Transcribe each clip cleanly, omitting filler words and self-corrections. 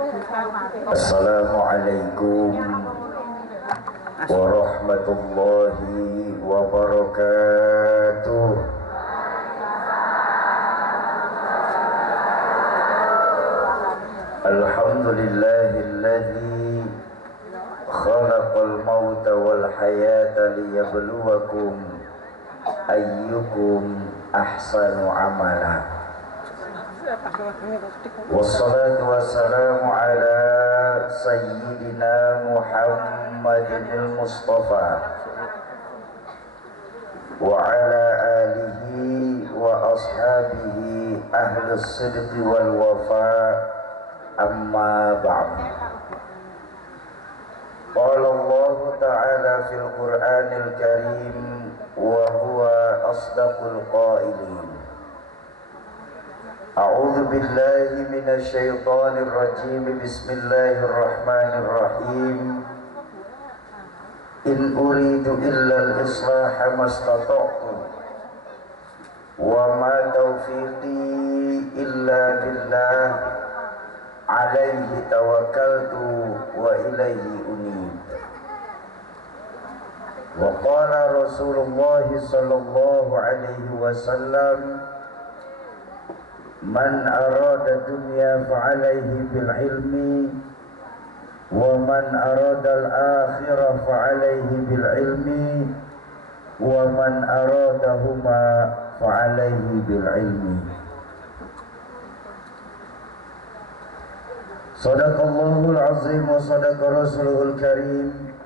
Assalamualaikum warahmatullahi wabarakatuh. Alhamdulillahilladzi khalaqal mauta wal hayata liyabluwakum ayyukum ahsanu amala. Wassalatu wassalamu ala sayyidina Muhammadin Mustafa wa ala alihi wa ashabihi ahlus sidqi wal wafa, amma ba'd. Qala Allah ta'ala fil Qur'anil Karim wa huwa asdaqul qailin. A'udzu billahi minasy syaithanir rajim. Bismillahirrahmanirrahim. In uridu illa al-islaha mastata'tu wa ma taufiqi illa billah alaihi tawakkaltu wa ilaihi unib. Wa qala Rasulullah sallallahu alaihi wasallam, man arada dunya fa'alaihi bil ilmi wa man arada al akhirah fa'alaihi bil ilmi wa man aradahuma fa'alaihi bil ilmi. Sadaqallahul azim wa sadaqa rasulul karim.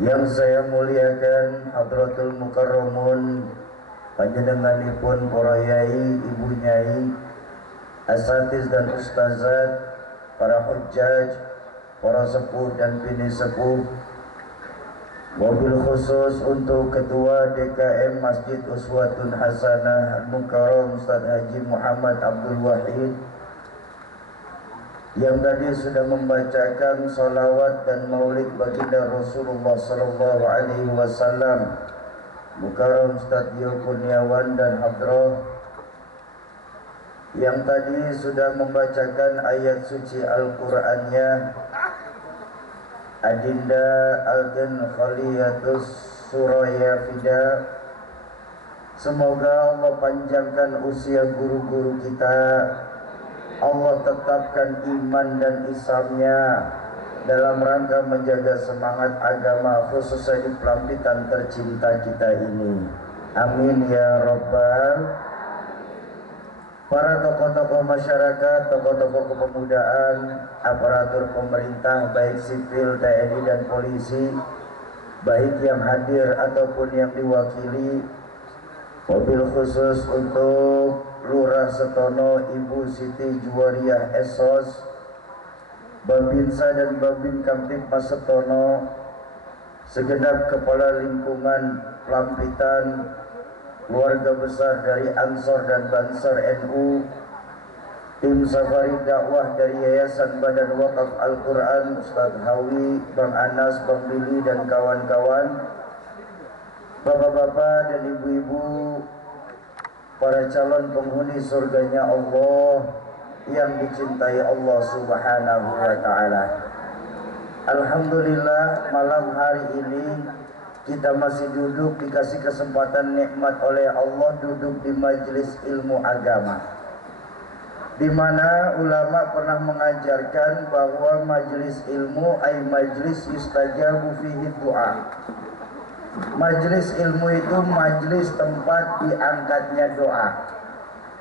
Yang saya muliakan hadratul mukarramun, panjenenganipun para yai, ibu nyai, asatiz dan ustazat, para hujjaj, para sepuh dan bini sepuh. Wabil khusus untuk Ketua DKM Masjid Uswatun Hasanah Al-Mukarram Ustaz Haji Muhammad Abdul Wahid, yang tadi sudah membacakan salawat dan maulid baginda Rasulullah sallallahu alaihi wasallam, Mukarram Ustaz Dio Kurniawan dan Hadrah, yang tadi sudah membacakan ayat suci Al-Qur'annya Adinda Algen Khaliyatus Suraya Fida. Semoga Allah panjangkan usia guru-guru kita, Allah tetapkan iman dan Islamnya dalam rangka menjaga semangat agama, khususnya di pelampitan tercinta kita ini. Amin ya Rabbal. Para tokoh-tokoh masyarakat, tokoh-tokoh kepemudaan, aparatur pemerintah baik sipil, TNI dan polisi, baik yang hadir ataupun yang diwakili, mobil khusus untuk Lurah Setono Ibu Siti Juwariah Esos, Babinsa dan Babin Kamtipmas Setono, segenap kepala lingkungan pelampitan, keluarga besar dari Ansor dan Bansar NU, tim safari dakwah dari Yayasan Badan Wakaf Al-Quran, Ustadz Hawi, Bang Anas, Bang Billy dan kawan-kawan, bapak-bapak dan ibu-ibu, para calon penghuni surganya Allah yang dicintai Allah subhanahu wa ta'ala. Alhamdulillah, malam hari ini kita masih duduk, dikasih kesempatan nikmat oleh Allah duduk di majelis ilmu agama, di mana ulama pernah mengajarkan bahwa majelis ilmu ay majelis yustajabu fihi doa. Majelis ilmu itu majelis tempat diangkatnya doa.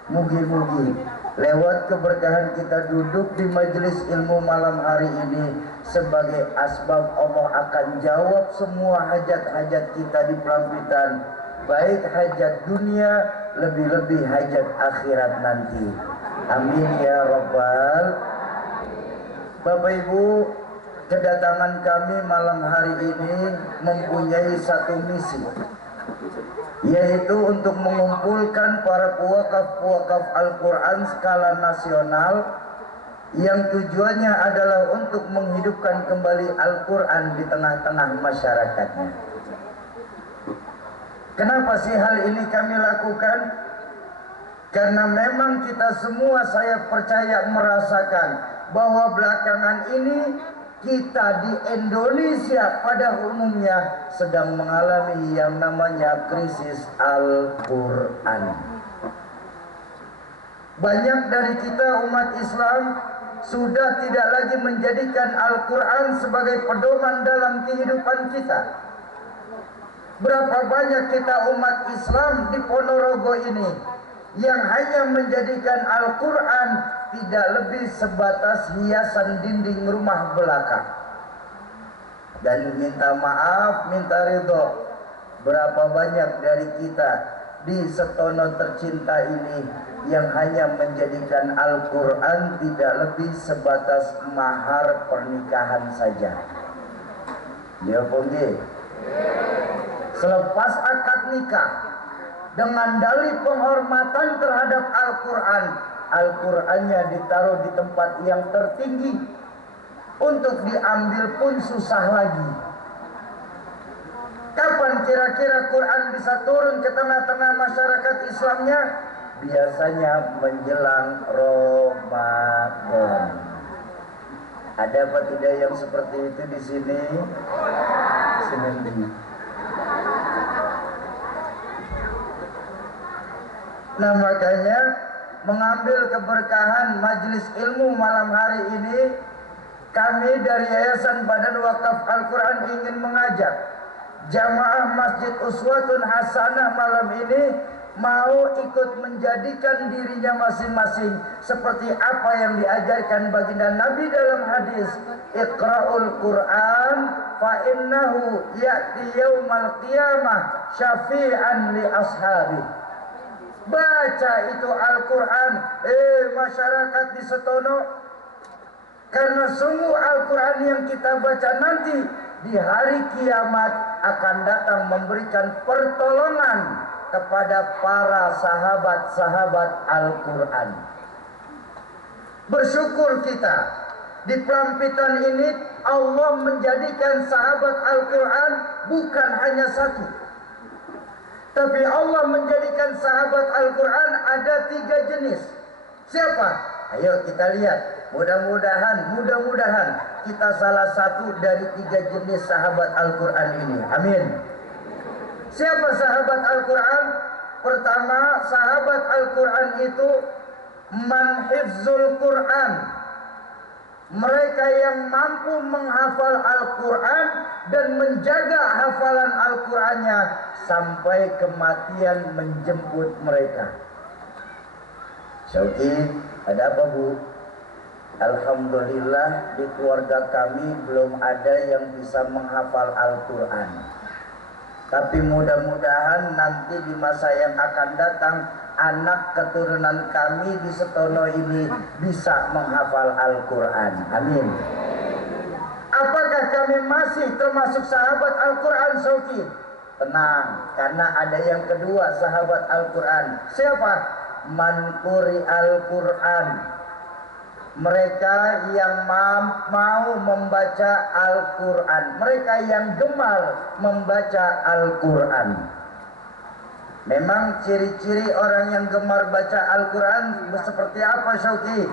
Mugi-mugi lewat keberkahan kita duduk di majelis ilmu malam hari ini sebagai asbab Allah akan jawab semua hajat-hajat kita di pelampitan, baik hajat dunia, lebih-lebih hajat akhirat nanti. Amin ya Rabbal. Bapak Ibu, kedatangan kami malam hari ini mempunyai satu misi, yaitu untuk mengumpulkan para pewakaf-pewakaf Al-Quran skala nasional yang tujuannya adalah untuk menghidupkan kembali Al-Quran di tengah-tengah masyarakatnya. Kenapa sih hal ini kami lakukan? Karena memang kita semua, saya percaya, merasakan bahwa belakangan ini kita di Indonesia pada umumnya sedang mengalami yang namanya krisis Al-Quran. Banyak dari kita umat Islam sudah tidak lagi menjadikan Al-Quran sebagai pedoman dalam kehidupan kita. Berapa banyak kita umat Islam di Ponorogo ini yang hanya menjadikan Al-Quran tidak lebih sebatas hiasan dinding rumah belakang. Dan minta maaf, minta ridho, berapa banyak dari kita di Setono tercinta ini yang hanya menjadikan Al-Quran tidak lebih sebatas mahar pernikahan saja. Ya Pongge. Selepas akad nikah dengan dalih penghormatan terhadap Al-Quran, Al-Qurannya ditaruh di tempat yang tertinggi, untuk diambil pun susah lagi. Kapan kira-kira Quran bisa turun ke tengah-tengah masyarakat Islamnya? Biasanya menjelang Ramadan. Ada apa tidak yang seperti itu di sini? Nah, makanya mengambil keberkahan majelis ilmu malam hari ini, kami dari Yayasan Badan Wakaf Al-Quran ingin mengajak jamaah Masjid Uswatun Hasanah malam ini mau ikut menjadikan dirinya masing-masing seperti apa yang diajarkan baginda Nabi dalam hadis, Iqra'ul Quran fa innahu ya'ti yaumal qiyamah syafi'an li ashabi. Baca itu Al-Quran, masyarakat di Setono, karena semua Al-Quran yang kita baca nanti di hari kiamat akan datang memberikan pertolongan kepada para sahabat-sahabat Al-Quran. Bersyukur kita di Pelampitan ini Allah menjadikan sahabat Al-Quran bukan hanya satu, tapi Allah menjadikan sahabat Al-Quran ada 3 jenis. Siapa? Ayo kita lihat. Mudah-mudahan kita salah satu dari 3 jenis sahabat Al-Quran ini. Amin. Siapa sahabat Al-Quran? Pertama, sahabat Al-Quran itu man hifzul Quran. Mereka yang mampu menghafal Al-Quran dan menjaga hafalan Al-Qurannya sampai kematian menjemput mereka. Syauki, ada apa Bu? Alhamdulillah di keluarga kami belum ada yang bisa menghafal Al-Quran. Tapi mudah-mudahan nanti di masa yang akan datang anak keturunan kami di Setono ini bisa menghafal Al-Quran. Amin. Apakah kami masih termasuk sahabat Al-Quran, Sauki? Tenang, karena ada yang kedua sahabat Al-Quran. Siapa? Man quri Al-Quran. Mereka yang mau membaca Al-Quran, mereka yang gemar membaca Al-Quran. Memang ciri-ciri orang yang gemar baca Al-Quran seperti apa, Syauki?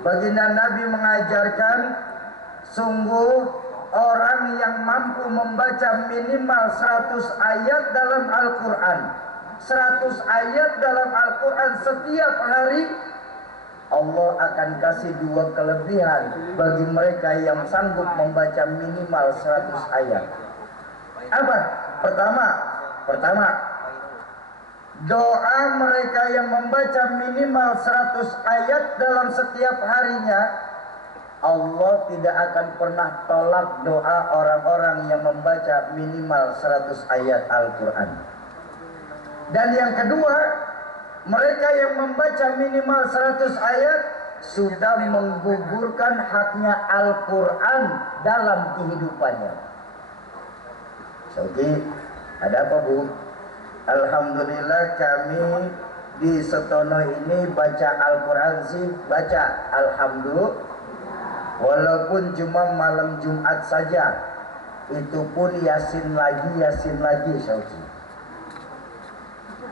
Baginda Nabi mengajarkan, sungguh orang yang mampu membaca minimal 100 ayat dalam Al-Quran, 100 ayat dalam Al-Quran setiap hari, Allah akan kasih 2 kelebihan bagi mereka yang sanggup membaca minimal 100 ayat. Apa? Pertama, doa mereka yang membaca minimal 100 ayat dalam setiap harinya, Allah tidak akan pernah tolak doa orang-orang yang membaca minimal 100 ayat Al-Quran. Dan yang kedua, mereka yang membaca minimal 100 ayat sudah menggugurkan haknya Al-Quran dalam kehidupannya. Jadi, ada apa Bu? Alhamdulillah kami di Setono ini baca Al-Quran sih, baca Alhamdulillah. Walaupun cuma malam Jumat saja, itu pun Yasin lagi Syauki.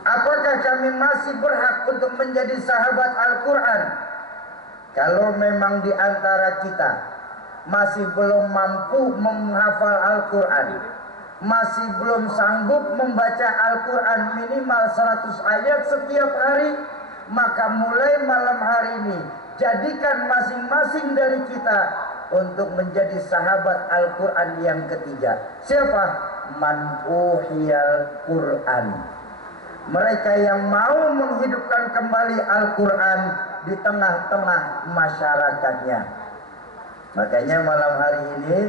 Apakah kami masih berhak untuk menjadi sahabat Al-Quran? Kalau memang di antara kita masih belum mampu menghafal Al-Quran, masih belum sanggup membaca Al-Quran minimal 100 ayat setiap hari, maka mulai malam hari ini jadikan masing-masing dari kita untuk menjadi sahabat Al-Quran yang ketiga. Siapa? Man uhiyal Quran. Mereka yang mau menghidupkan kembali Al-Quran di tengah-tengah masyarakatnya. Makanya malam hari ini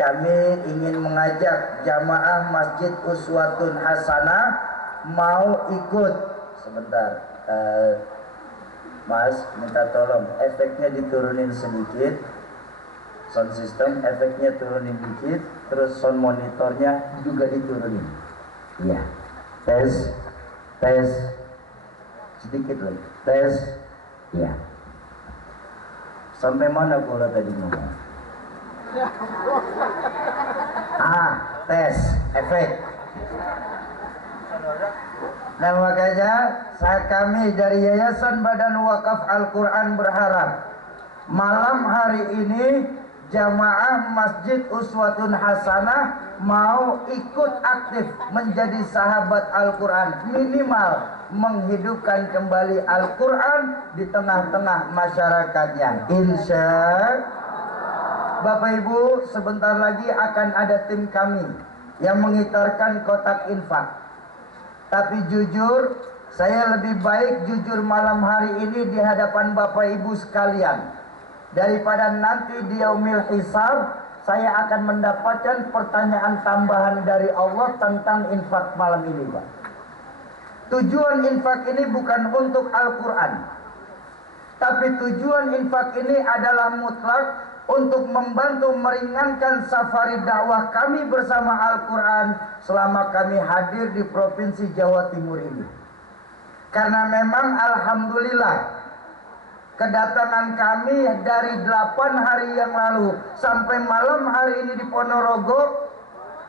kami ingin mengajak jamaah Masjid Uswatun Hasanah mau ikut. Sebentar, Mas, minta tolong efeknya diturunin sedikit. Sound system efeknya turunin dikit, terus sound monitornya juga diturunin. Iya. Tes sedikit lagi. Tes. Iya. Sampai mana pula tadi ngomong? Tes efek. Nah makanya kami dari Yayasan Badan Wakaf Al-Quran berharap malam hari ini jamaah Masjid Uswatun Hasanah mau ikut aktif menjadi sahabat Al-Quran, minimal menghidupkan kembali Al-Quran di tengah-tengah masyarakatnya. Insya Bapak Ibu, sebentar lagi akan ada tim kami yang mengitarkan kotak infak. Tapi jujur, saya lebih baik jujur malam hari ini di hadapan Bapak Ibu sekalian, daripada nanti di yaumil hisab saya akan mendapatkan pertanyaan tambahan dari Allah tentang infak malam ini, Pak. Tujuan infak ini bukan untuk Al-Quran, tapi tujuan infak ini adalah mutlak untuk membantu meringankan safari dakwah kami bersama Al-Quran selama kami hadir di Provinsi Jawa Timur ini. Karena memang alhamdulillah kedatangan kami dari 8 hari yang lalu sampai malam hari ini di Ponorogo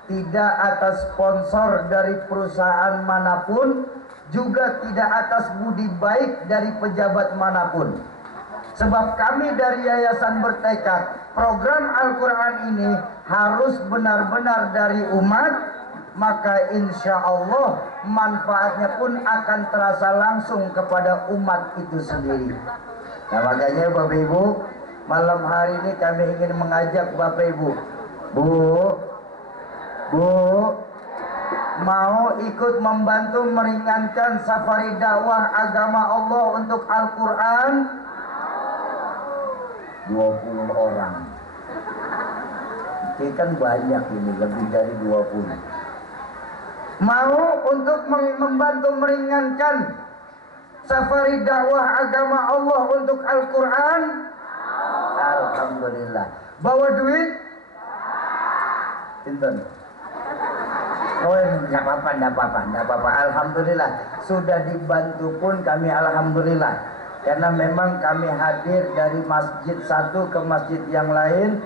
tidak atas sponsor dari perusahaan manapun, juga tidak atas budi baik dari pejabat manapun. Sebab kami dari yayasan bertekad program Al-Quran ini harus benar-benar dari umat, maka insya Allah manfaatnya pun akan terasa langsung kepada umat itu sendiri. Nah makanya Bapak Ibu, malam hari ini kami ingin mengajak Bapak Ibu, Bu, mau ikut membantu meringankan safari dakwah agama Allah untuk Al-Quran? 20 orang. Ini kan banyak ini, lebih dari 20. Mau untuk membantu meringankan safari dakwah agama Allah untuk Al-Quran? Alhamdulillah. Bawa duit? Pinten? Oh, enggak apa-apa. Alhamdulillah. Sudah dibantu pun kami alhamdulillah. Karena memang kami hadir dari masjid satu ke masjid yang lain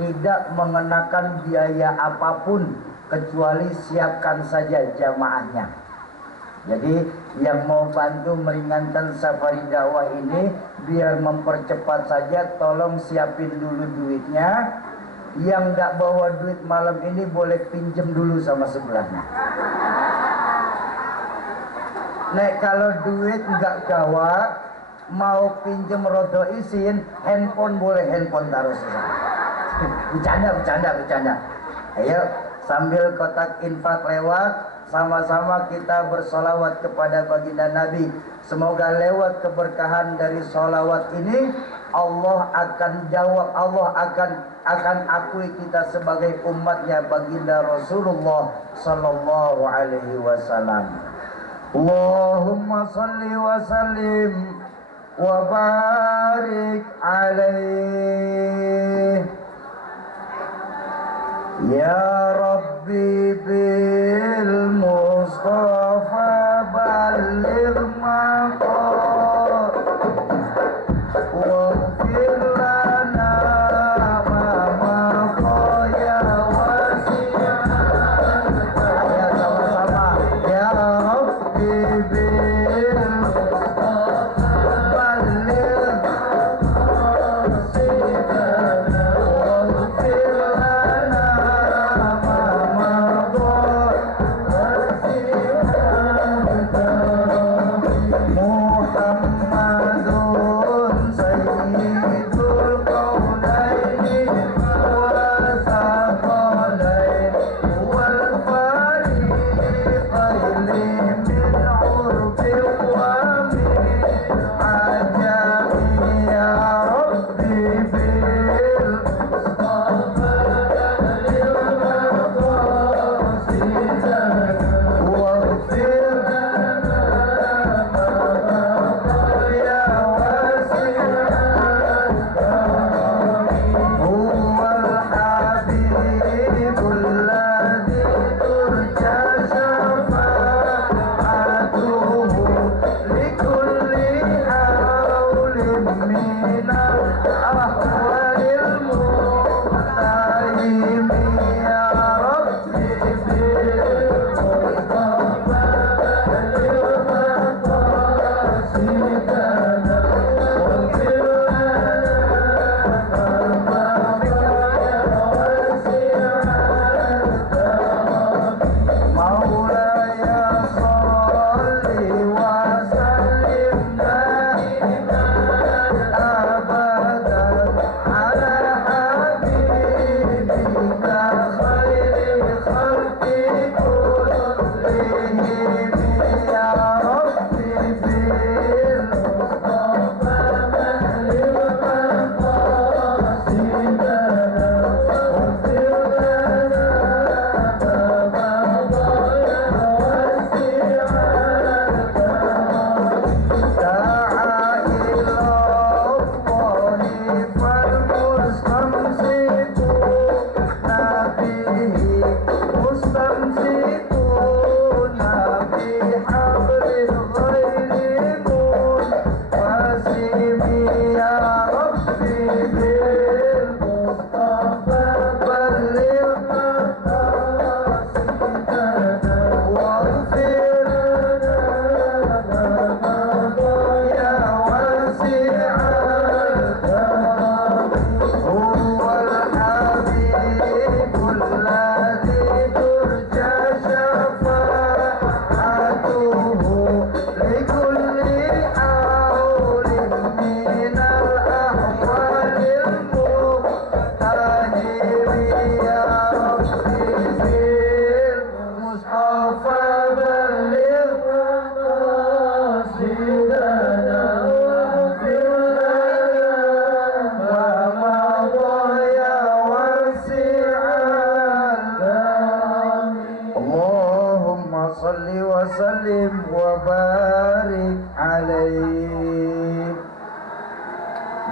tidak mengenakan biaya apapun kecuali siapkan saja jamaahnya. Jadi yang mau bantu meringankan safari dakwah ini biar mempercepat saja, tolong siapin dulu duitnya. Yang nggak bawa duit malam ini boleh pinjem dulu sama sebelahnya. Nek kalau duit nggak gawat, mau pinjem rodo isin, handphone boleh, handphone taruh sana. Bercanda. Ayo sambil kotak infak lewat, sama-sama kita bersolawat kepada baginda Nabi. Semoga lewat keberkahan dari solawat ini Allah akan jawab, Allah akan akui kita sebagai umatnya baginda Rasulullah Sallallahu Alaihi Wasallam. Allahumma salli wa sallim wa barik alaih. Ya Rabbi bil Mustafa baligh maqam waghfir lana ma maqaya wasi'an. Ayo sama-sama. Ya Rabbi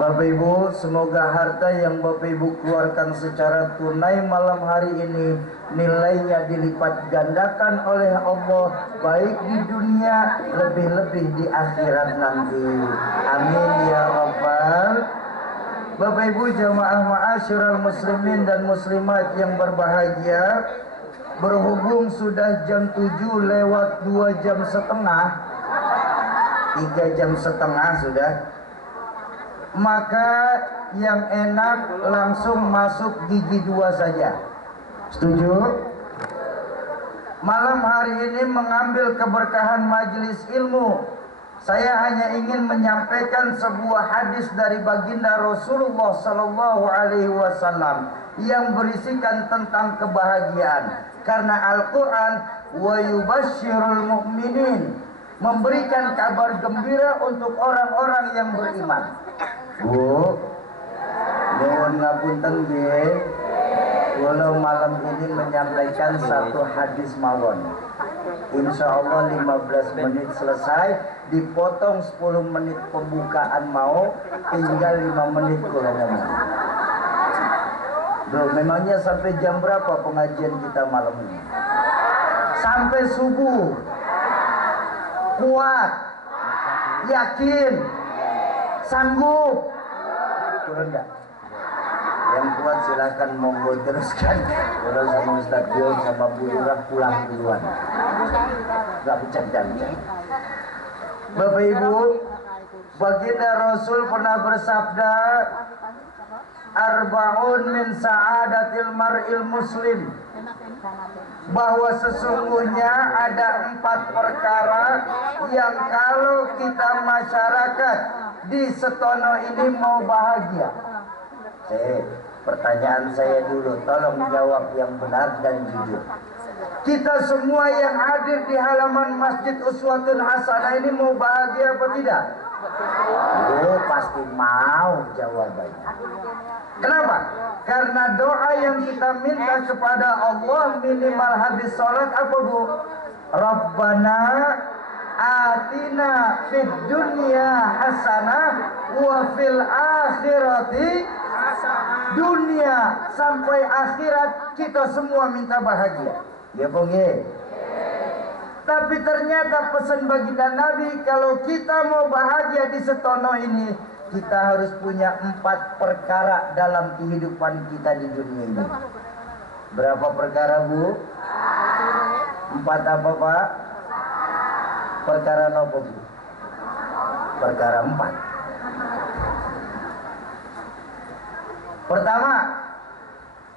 Bapak Ibu, semoga harta yang Bapak Ibu keluarkan secara tunai malam hari ini nilainya dilipat gandakan oleh Allah, baik di dunia lebih-lebih di akhirat nanti. Amin ya Rabbal. Bapak Ibu jamaah ma'asyiral muslimin dan muslimat yang berbahagia, berhubung sudah jam 7 lewat 2 jam setengah, 3 jam setengah sudah, maka yang enak langsung masuk gigi 2 saja. Setuju? Malam hari ini mengambil keberkahan majelis ilmu, saya hanya ingin menyampaikan sebuah hadis dari baginda Rasulullah Sallallahu Alaihi Wasallam yang berisikan tentang kebahagiaan. Karena Al-Quran wa yubashshirul mu'minin, memberikan kabar gembira untuk orang-orang yang beriman. Bu, mohon ngapunten nggih, kula malam ini menyampaikan satu hadis mawon. Insya Allah 15 menit selesai, dipotong 10 menit pembukaan mau, tinggal 5 menit kula ngomong. Bro, memangnya sampai jam berapa pengajian kita malam ini? Sampai subuh. Kuat, yakin, sanggup. Turun enggak? Yang kuat silakan monggo teruskan. Kalau sama Ustaz Dion sama Bu Lurah pulang duluan. Enggak bercanda. Bapak Ibu, baginda Rasul pernah bersabda, arba'un min sa'adatil mar'il muslim, bahwa sesungguhnya ada 4 perkara yang kalau kita masyarakat di Setono ini mau bahagia. Pertanyaan saya dulu, tolong jawab yang benar dan jujur. Kita semua yang hadir di halaman Masjid Uswatun Hasanah ini mau bahagia apa tidak? Oh, pasti mau jawabannya. Kenapa? Karena doa yang kita minta kepada Allah minimal habis sholat apa Bu? Rabbana atina fid dunya hasanah wa fil akhirati hasanah. Dunia sampai akhirat kita semua minta bahagia. Ya Bung ye. Tapi ternyata pesan baginda Nabi, kalau kita mau bahagia di Setono ini, kita harus punya 4 perkara dalam kehidupan kita di dunia ini. Berapa perkara Bu? 4 apa Pak? Perkara apa Bu? Perkara 4. Pertama,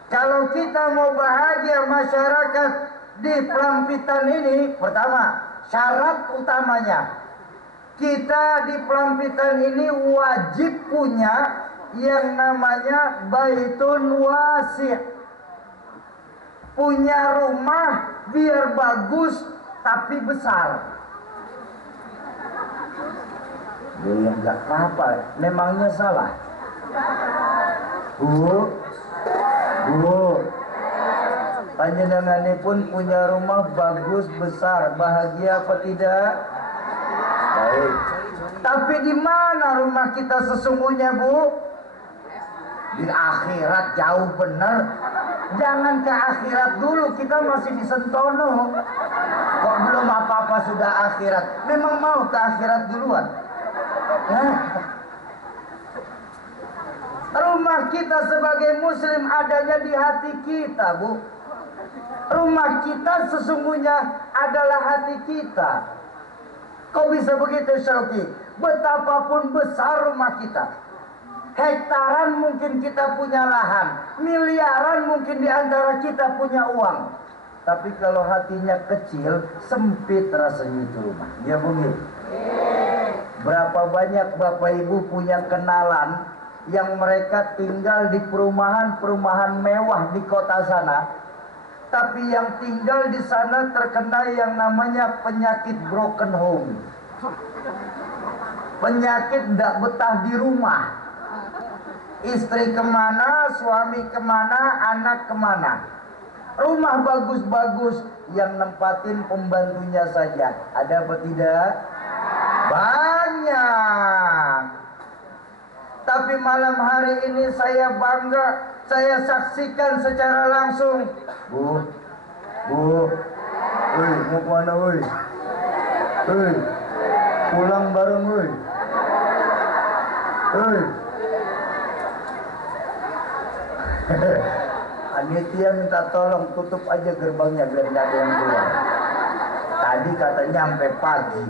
kalau kita mau bahagia masyarakat di Pelampitan ini, pertama, syarat utamanya kita di Pelampitan ini wajib punya yang namanya baitun wasi'. Punya rumah biar bagus tapi besar. Ya enggak apa-apa, memangnya salah. Bu, panjenengan pun punya rumah bagus besar, bahagia apa tidak? Baik. Tapi di mana rumah kita sesungguhnya, Bu? Di akhirat, jauh benar. Jangan ke akhirat dulu, kita masih di Sentono. Kok belum apa-apa sudah akhirat? Memang mau ke akhirat duluan? Rumah kita sebagai muslim adanya di hati kita, Bu. Rumah kita sesungguhnya adalah hati kita. Kok bisa begitu, Syauki? Betapapun besar rumah kita, hektaran mungkin kita punya lahan, miliaran mungkin diantara kita punya uang, tapi kalau hatinya kecil, sempit rasanya itu rumah. Ya begitu. Berapa banyak Bapak Ibu punya kenalan yang mereka tinggal di perumahan-perumahan mewah di kota sana, tapi yang tinggal di sana terkena yang namanya penyakit broken home. Penyakit tidak betah di rumah. Istri kemana, suami kemana, anak kemana. Rumah bagus-bagus yang nempatin pembantunya saja. Ada apa tidak? Banyak. Tapi malam hari ini saya bangga, saya saksikan secara langsung. Bu, mau kemana, pulang bareng, Panitia minta tolong tutup aja gerbangnya biar nggak ada yang keluar. Tadi katanya sampai pagi.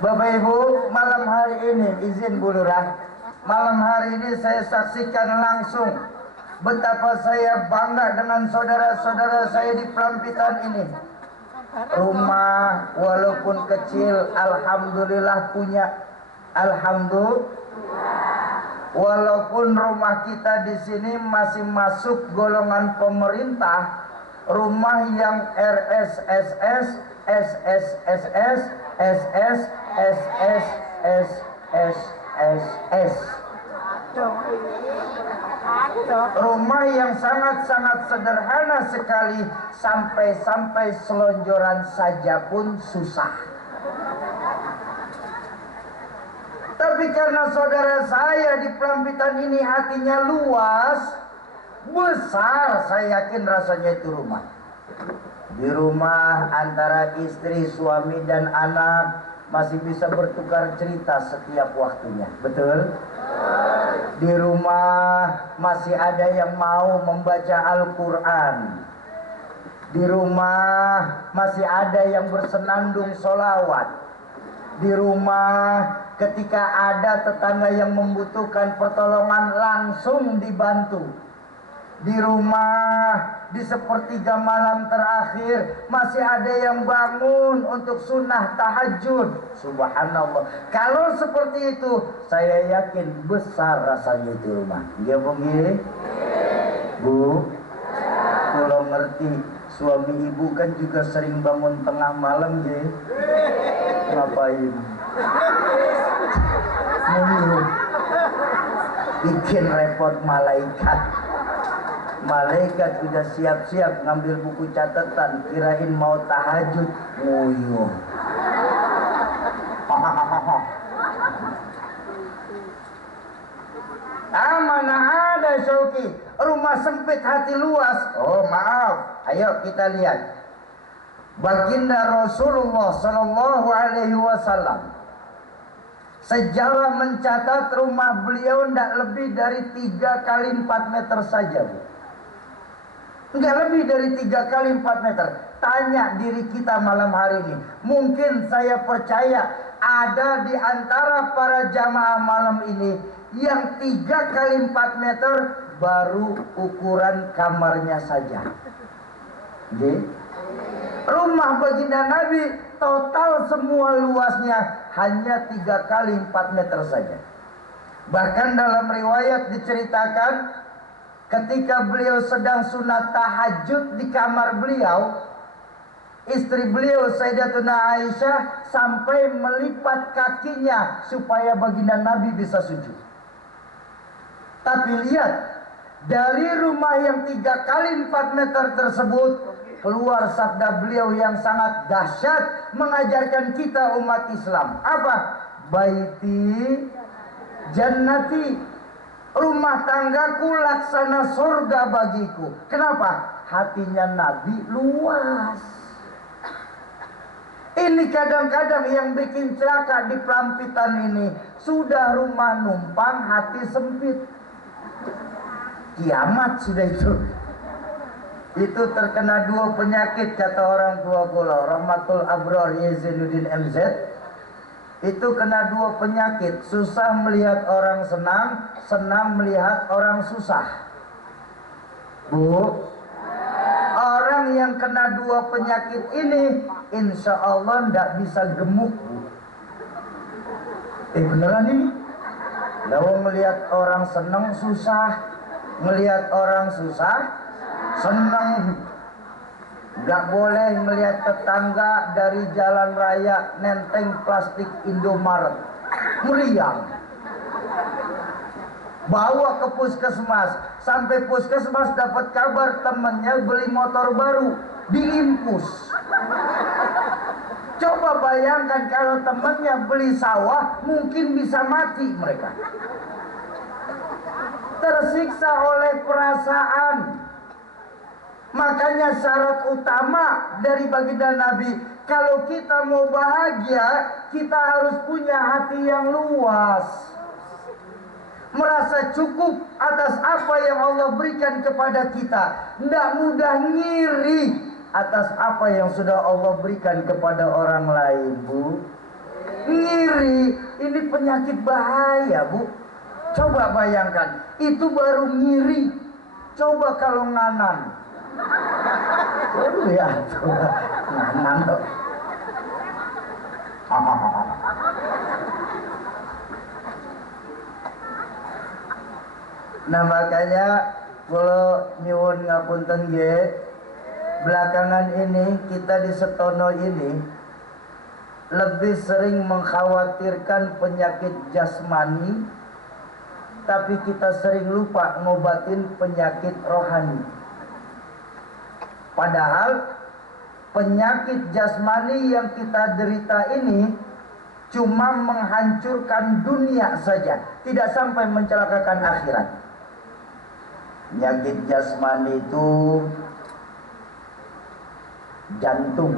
Bapak Ibu, malam hari ini izin Bu Lurah, malam hari ini saya saksikan langsung betapa saya bangga dengan saudara-saudara saya di Pelampitan ini. Rumah walaupun kecil, alhamdulillah punya. Alhamdulillah. Walaupun rumah kita di sini masih masuk golongan pemerintah, rumah yang RSSS, SSSS, SSSSSSS. Rumah yang sangat-sangat sederhana sekali, sampai-sampai selonjoran saja pun susah. Tapi karena saudara saya di Pelampitan ini hatinya luas, besar, saya yakin rasanya itu rumah. Di rumah antara istri, suami, dan anak masih bisa bertukar cerita setiap waktunya. Betul? Di rumah masih ada yang mau membaca Al-Quran. Di rumah masih ada yang bersenandung sholawat. Di rumah ketika ada tetangga yang membutuhkan pertolongan langsung dibantu. Di rumah di sepertiga malam terakhir masih ada yang bangun untuk sunnah tahajud. Subhanallah. Kalau seperti itu saya yakin besar rasanya itu rumah. Ya Bu, kalau ngerti suami ibu kan juga sering bangun tengah malam ya. Ngapain? Bikin repot malaikat. Malaikat sudah siap-siap ngambil buku catatan, kirain mau tahajud, nguyuh. Mana ada Syauki, rumah sempit hati luas. Oh maaf, ayo kita lihat. Baginda Rasulullah Sallallahu Alaihi Wasallam, sejarah mencatat rumah beliau tidak lebih dari 3 kali 4 meter saja, Bu. Enggak lebih dari 3 kali 4 meter. Tanya diri kita malam hari ini. Mungkin saya percaya ada di antara para jamaah malam ini yang 3 kali 4 meter baru ukuran kamarnya saja. Oke? Rumah baginda Nabi total semua luasnya hanya 3 kali 4 meter saja. Bahkan dalam riwayat diceritakan ketika beliau sedang sunat tahajud di kamar beliau, istri beliau Sayyidatuna Aisyah sampai melipat kakinya supaya baginda Nabi bisa sujud. Tapi lihat, dari rumah yang 3 kali 4 meter tersebut keluar sabda beliau yang sangat dahsyat mengajarkan kita umat Islam. Apa? Baiti jannati, rumah tanggaku laksana surga bagiku. Kenapa? Hatinya Nabi luas. Ini kadang-kadang yang bikin celaka di Pelampitan ini, sudah rumah numpang hati sempit. Kiamat sudah itu. Itu terkena 2 penyakit kata orang tua kula, Rahmatul Abrar Yazidudin MZ. Itu kena 2 penyakit, susah melihat orang senang, senang melihat orang susah. Bu, orang yang kena 2 penyakit ini insya Allah tidak bisa gemuk, Bu. Beneran ini. Lalu melihat orang senang susah, melihat orang susah senang. Gak boleh melihat tetangga dari jalan raya nenteng plastik Indomaret, meriang. Bawa ke puskesmas, sampai puskesmas dapat kabar temennya beli motor baru, diimpus. Coba bayangkan kalau temennya beli sawah, mungkin bisa mati mereka. Tersiksa oleh perasaan. Makanya syarat utama dari baginda Nabi, kalau kita mau bahagia, kita harus punya hati yang luas. Merasa cukup atas apa yang Allah berikan kepada kita. Tidak mudah ngiri atas apa yang sudah Allah berikan kepada orang lain, Bu. Ngiri, ini penyakit bahaya, Bu. Coba bayangkan, itu baru ngiri. Coba kalau nganan. Oh ya, nganan tuh. Nah makanya kalau nyuwun ngapunten nggih, belakangan ini kita di Setono ini lebih sering mengkhawatirkan penyakit jasmani, tapi kita sering lupa ngobatin penyakit rohani. Padahal penyakit jasmani yang kita derita ini cuma menghancurkan dunia saja, tidak sampai mencelakakan akhirat. Penyakit jasmani itu jantung,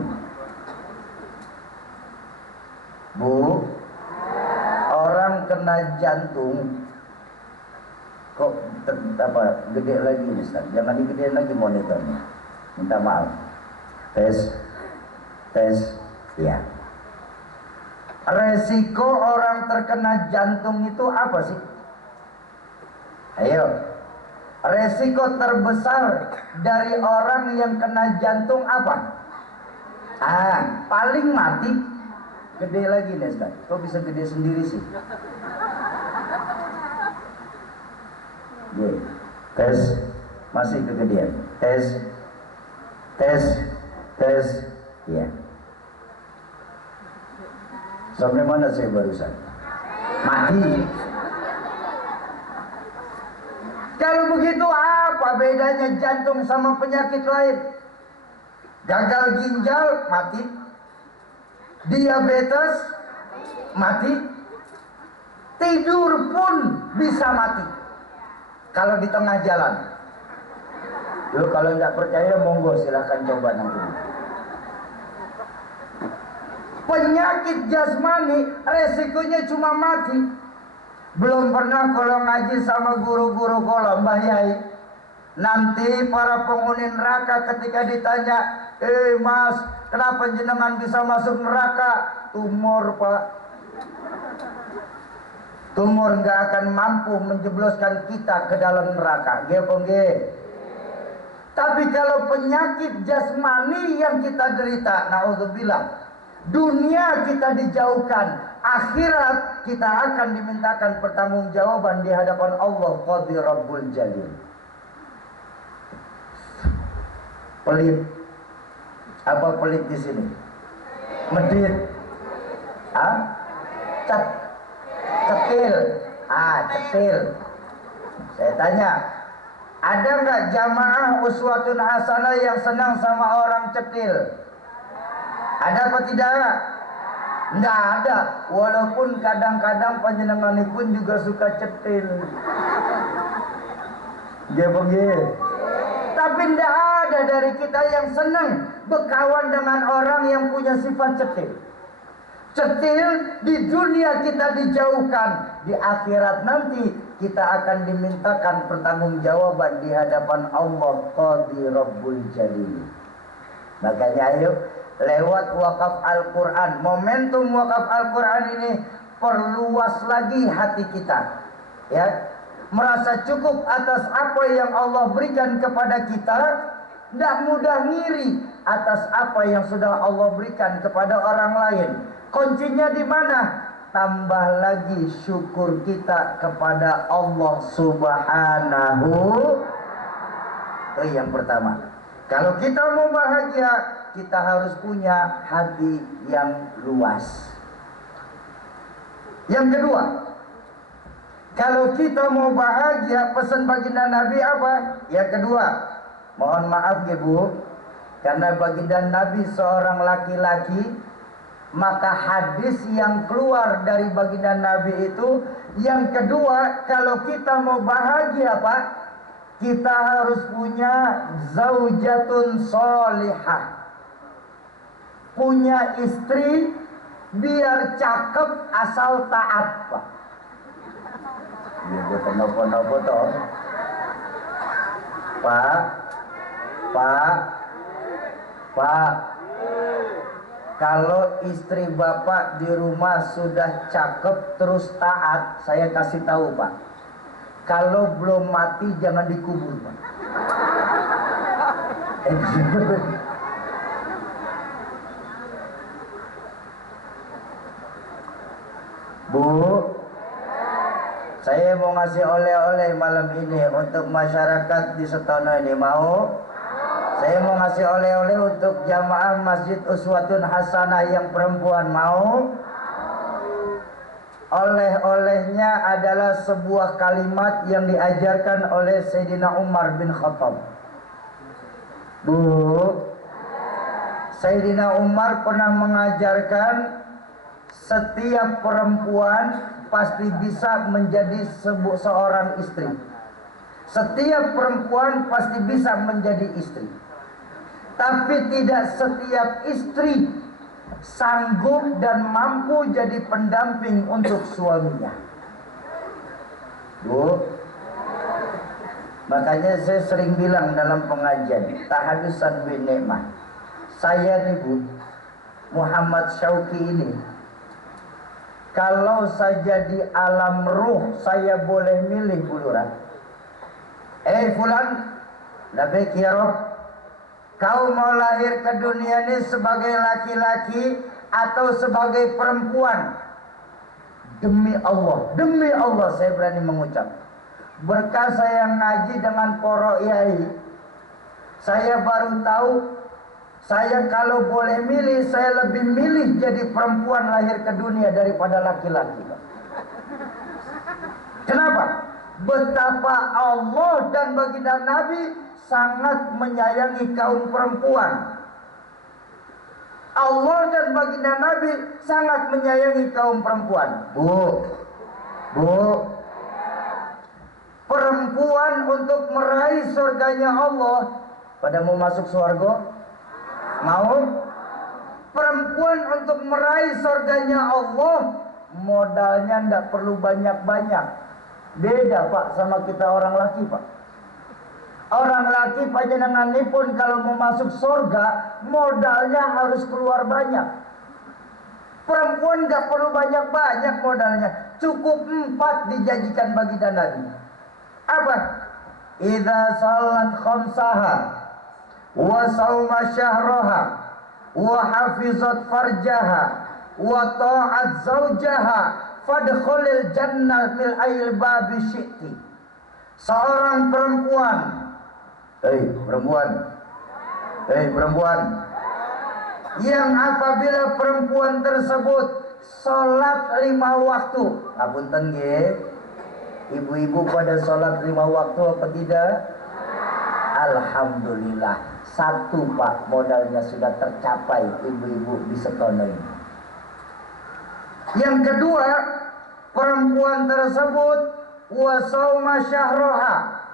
Bu. Orang kena jantung kok gede lagi, Ustaz. Jangan digedein lagi monitornya. Minta maaf. Tes, ya. Resiko orang terkena jantung itu apa sih? Ayo. Resiko terbesar dari orang yang kena jantung apa? Paling mati. Gede lagi nih, Ustaz. Kok bisa gede sendiri sih? Tes, masih kegedean. Tes, ya. Sampai mana saya barusan? Mati. Kalau begitu apa bedanya jantung sama penyakit lain? Gagal ginjal mati, diabetes mati, tidur pun bisa mati kalau di tengah jalan. Lu kalau nggak percaya monggo silahkan coba nanti. Penyakit jasmani resikonya cuma mati. Belum pernah kalau ngaji sama guru-guru kolom Mbah Yai, nanti para penghuni neraka ketika ditanya, Mas, kenapa jenengan bisa masuk neraka? Tumor, Pak. Tumor nggak akan mampu menjebloskan kita ke dalam neraka. Nggih, Tapi kalau penyakit jasmani yang kita derita, naudzubillah, dunia kita dijauhkan, akhirat kita akan dimintakan pertanggungjawaban di hadapan Allah Qadhi Rabbul Jalil. Pelit. Apa pelit di sini? Medit. Cetil. Cetil. Saya tanya, ada nggak jamaah uswatun hasanah yang senang sama orang cetil? Ada apa tidak? Nggak ada. Walaupun kadang-kadang panjenengan pun juga suka cetil. Dia begitu. Tapi nggak ada dari kita yang senang berkawan dengan orang yang punya sifat cetil. Cetil di dunia kita dijauhkan, di akhirat nanti kita akan dimintakan pertanggungjawaban di hadapan Allah Qadhi Rabbul Jalil. Makanya ayo lewat wakaf Al-Quran, momentum wakaf Al-Quran ini perluas lagi hati kita, ya, merasa cukup atas apa yang Allah berikan kepada kita, tidak mudah ngiri atas apa yang sudah Allah berikan kepada orang lain. Kuncinya di mana? Tambah lagi syukur kita kepada Allah Subhanahu. Itu yang pertama. Kalau kita mau bahagia, kita harus punya hati yang luas. Yang kedua, kalau kita mau bahagia, pesan baginda Nabi apa? Yang kedua, mohon maaf ya Bu, karena baginda Nabi seorang laki-laki, maka hadis yang keluar dari baginda Nabi itu yang kedua, kalau kita mau bahagia Pak, kita harus punya zaujatun sholihah, punya istri biar cakep asal taat Pak. Ya betul nopo-nopo toh. Pak, kalau istri Bapak di rumah sudah cakep terus taat, saya kasih tahu Pak, kalau belum mati jangan dikubur Pak. Bu, saya mau ngasih oleh-oleh malam ini untuk masyarakat di Setono ini, mau? Saya mau ngasih oleh-oleh untuk jamaah Masjid Uswatun Hasanah yang perempuan, mau? Oleh-olehnya adalah sebuah kalimat yang diajarkan oleh Sayyidina Umar bin Khattab. Bu, Sayyidina Umar pernah mengajarkan setiap perempuan pasti bisa menjadi seorang istri. Setiap perempuan pasti bisa menjadi istri. Tapi tidak setiap istri sanggup dan mampu jadi pendamping untuk suaminya. Bu, makanya saya sering bilang dalam pengajian tahadusan bin nikmah, saya nih Bu, Muhammad Syauqi ini, kalau saja di alam ruh saya boleh milih Bu Lurah, fulan, labbaik ya Rabb, kau mau lahir ke dunia ini sebagai laki-laki atau sebagai perempuan? Demi Allah saya berani mengucap. Berkah saya ngaji dengan poro yai, saya baru tahu, saya kalau boleh milih, saya lebih milih jadi perempuan lahir ke dunia daripada laki-laki. Kenapa? Betapa Allah dan baginda Nabi sangat menyayangi kaum perempuan. Allah dan baginda Nabi sangat menyayangi kaum perempuan. Bu, perempuan untuk meraih surganya Allah, pada mau masuk surga? Mau? Perempuan untuk meraih surganya Allah, modalnya tidak perlu banyak-banyak. Beda Pak sama kita orang laki Pak. Orang laki panjenengan ini pun kalau mau masuk surga, modalnya harus keluar banyak. Perempuan gak perlu banyak-banyak modalnya, cukup 4 dijanjikan baginda Nabi. Apa? Idza salat khamsaha wa sauma syahraha wa hafizat farjaha wa ta'at zaujaha fadkhulil jannah bil ayil babi syi'ti. Seorang perempuan, perempuan yang apabila perempuan tersebut sholat 5 waktu, ngapunten nggih, ibu-ibu pada sholat 5 waktu apa tidak? Alhamdulillah, 1 Pak, modalnya sudah tercapai, ibu-ibu di Setono ini. Yang kedua, perempuan tersebut wasauma syahroha,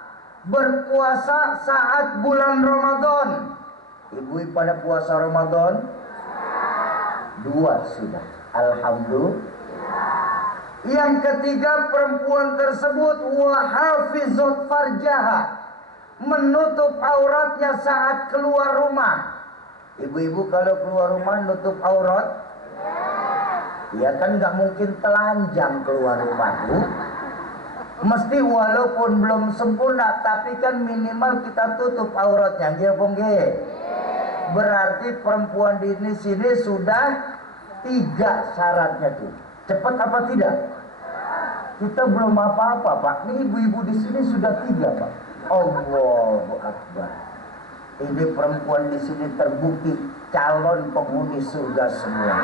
berpuasa saat bulan Ramadan. Ibu pada puasa Ramadan 2 sudah, alhamdulillah. Yang ketiga, perempuan tersebut wahafizat farjaha, menutup auratnya saat keluar rumah. Ibu-ibu kalau keluar rumah nutup aurat, ya kan nggak mungkin telanjang keluar rumah, Bu. Mesti walaupun belum sempurna, tapi kan minimal kita tutup auratnya, nggih apa nggih? Berarti perempuan di sini sudah 3 syaratnya tuh. Cepat apa tidak? Kita belum apa-apa, Pak. Ini ibu-ibu di sini sudah 3, Pak. Allahu Akbar. Ini perempuan di sini terbukti calon penghuni surga semua.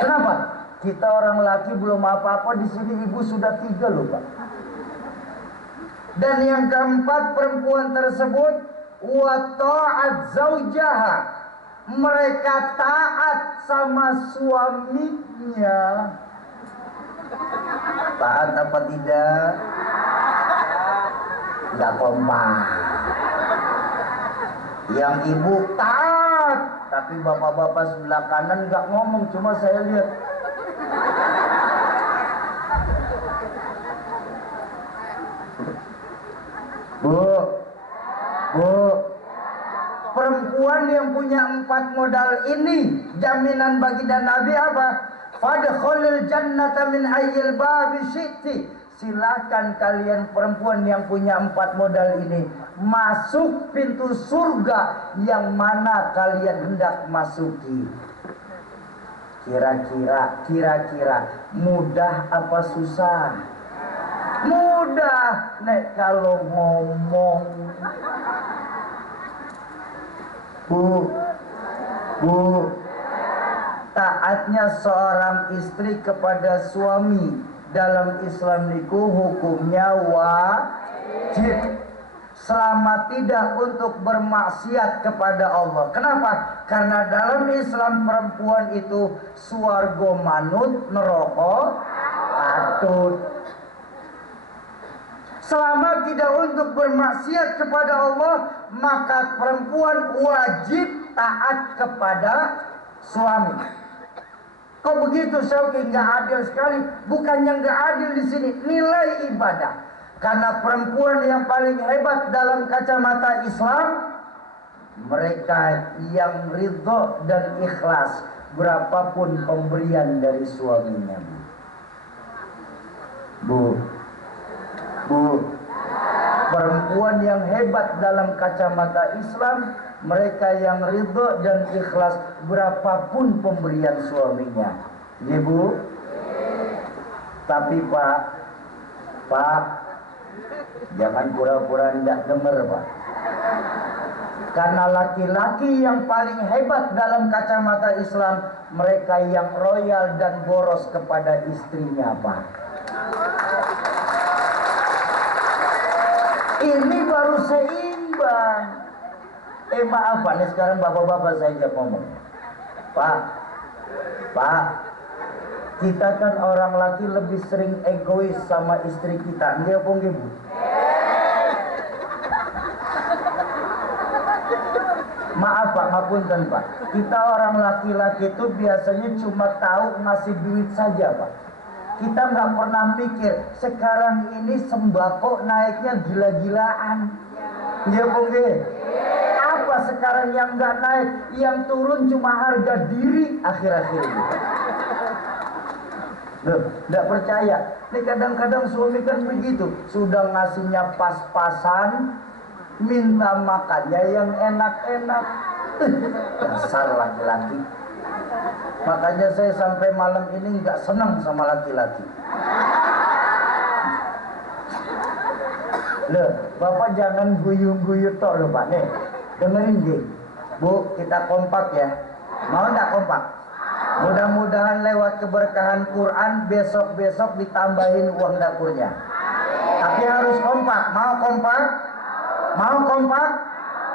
Kenapa? Kita orang laki belum apa-apa, di sini ibu sudah 3 loh, Pak. Dan yang keempat, perempuan tersebut wa ta'at zaujaha, mereka taat sama suaminya. Taat apa tidak? Enggak kompak. Yang ibu taat, tapi bapak-bapak sebelah kanan enggak ngomong, cuma saya lihat. Bu, perempuan yang punya 4 modal ini, jaminan baginda Nabi apa? Fadkhulil jannata min ayyil babi syi'ti. Silakan kalian perempuan yang punya 4 modal ini masuk pintu surga yang mana kalian hendak masuki. Kira-kira mudah apa susah? Mudah, nek kalau ngomong. Bu, taatnya seorang istri kepada suami dalam Islam niku hukumnya wajib, selama tidak untuk bermaksiat kepada Allah. Kenapa? Karena dalam Islam perempuan itu swarga manut, neraka patut. Selama tidak untuk bermaksiat kepada Allah, maka perempuan wajib taat kepada suami. Kok begitu, Syauki? Nggak adil sekali. Bukannya nggak adil di sini, nilai ibadah. Karena perempuan yang paling hebat dalam kacamata Islam, mereka yang ridho dan ikhlas berapapun pemberian dari suaminya. Bu, perempuan yang hebat dalam kacamata Islam, mereka yang ridho dan ikhlas berapapun pemberian suaminya. Ibu, tapi Pak, jangan pura-pura tidak dengar, Pak. Karena laki-laki yang paling hebat dalam kacamata Islam, mereka yang royal dan boros kepada istrinya, Pak. Ini baru seimbang. Maaf Pak, ini sekarang bapak-bapak saya ngomong. Pak, kita kan orang laki lebih sering egois sama istri kita. Nggih apa nggih, Bu? Maaf Pak, ngapunten Pak. Kita orang laki-laki itu biasanya cuma tahu ngasih duit saja, Pak. Kita nggak pernah mikir sekarang ini sembako naiknya gila-gilaan. Iya Bu nggih? Apa sekarang yang nggak naik, yang turun cuma harga diri akhir-akhir ini. Loh, nggak percaya. Ini kadang-kadang suami kan begitu, sudah ngasihnya pas-pasan, minta makannya yang enak-enak. Dasar laki-laki. Makanya saya sampai malam ini nggak senang sama laki-laki. Loh, Bapak jangan guyung-guyung tok loh Pak. Nih, dengerin Ji. Bu, kita kompak ya. Mau nggak kompak? Mudah-mudahan lewat keberkahan Quran besok-besok ditambahin uang dapurnya. Tapi harus kompak. Mau kompak? Mau kompak?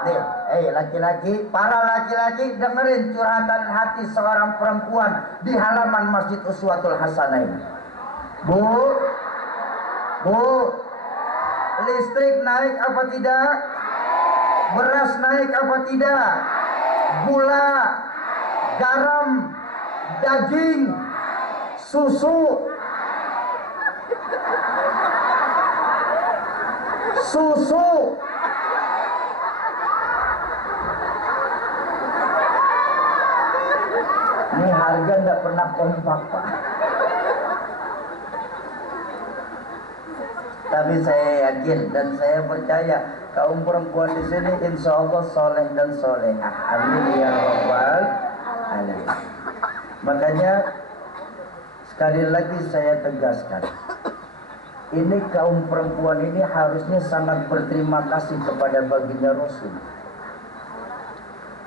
Nih, laki-laki, para laki-laki dengerin curhatan hati seorang perempuan di halaman Masjid Uswatul Hasanah ini. Bu, listrik naik apa tidak? Beras naik apa tidak? Gula, garam, daging, susu. Ini harga nggak pernah kompak Pak. Tapi saya yakin dan saya percaya kaum perempuan di sini insya Allah soleh dan solehah. Amin ya rabbal alamin. Makanya sekali lagi saya tegaskan, ini kaum perempuan ini harusnya sangat berterima kasih kepada baginda Rasul.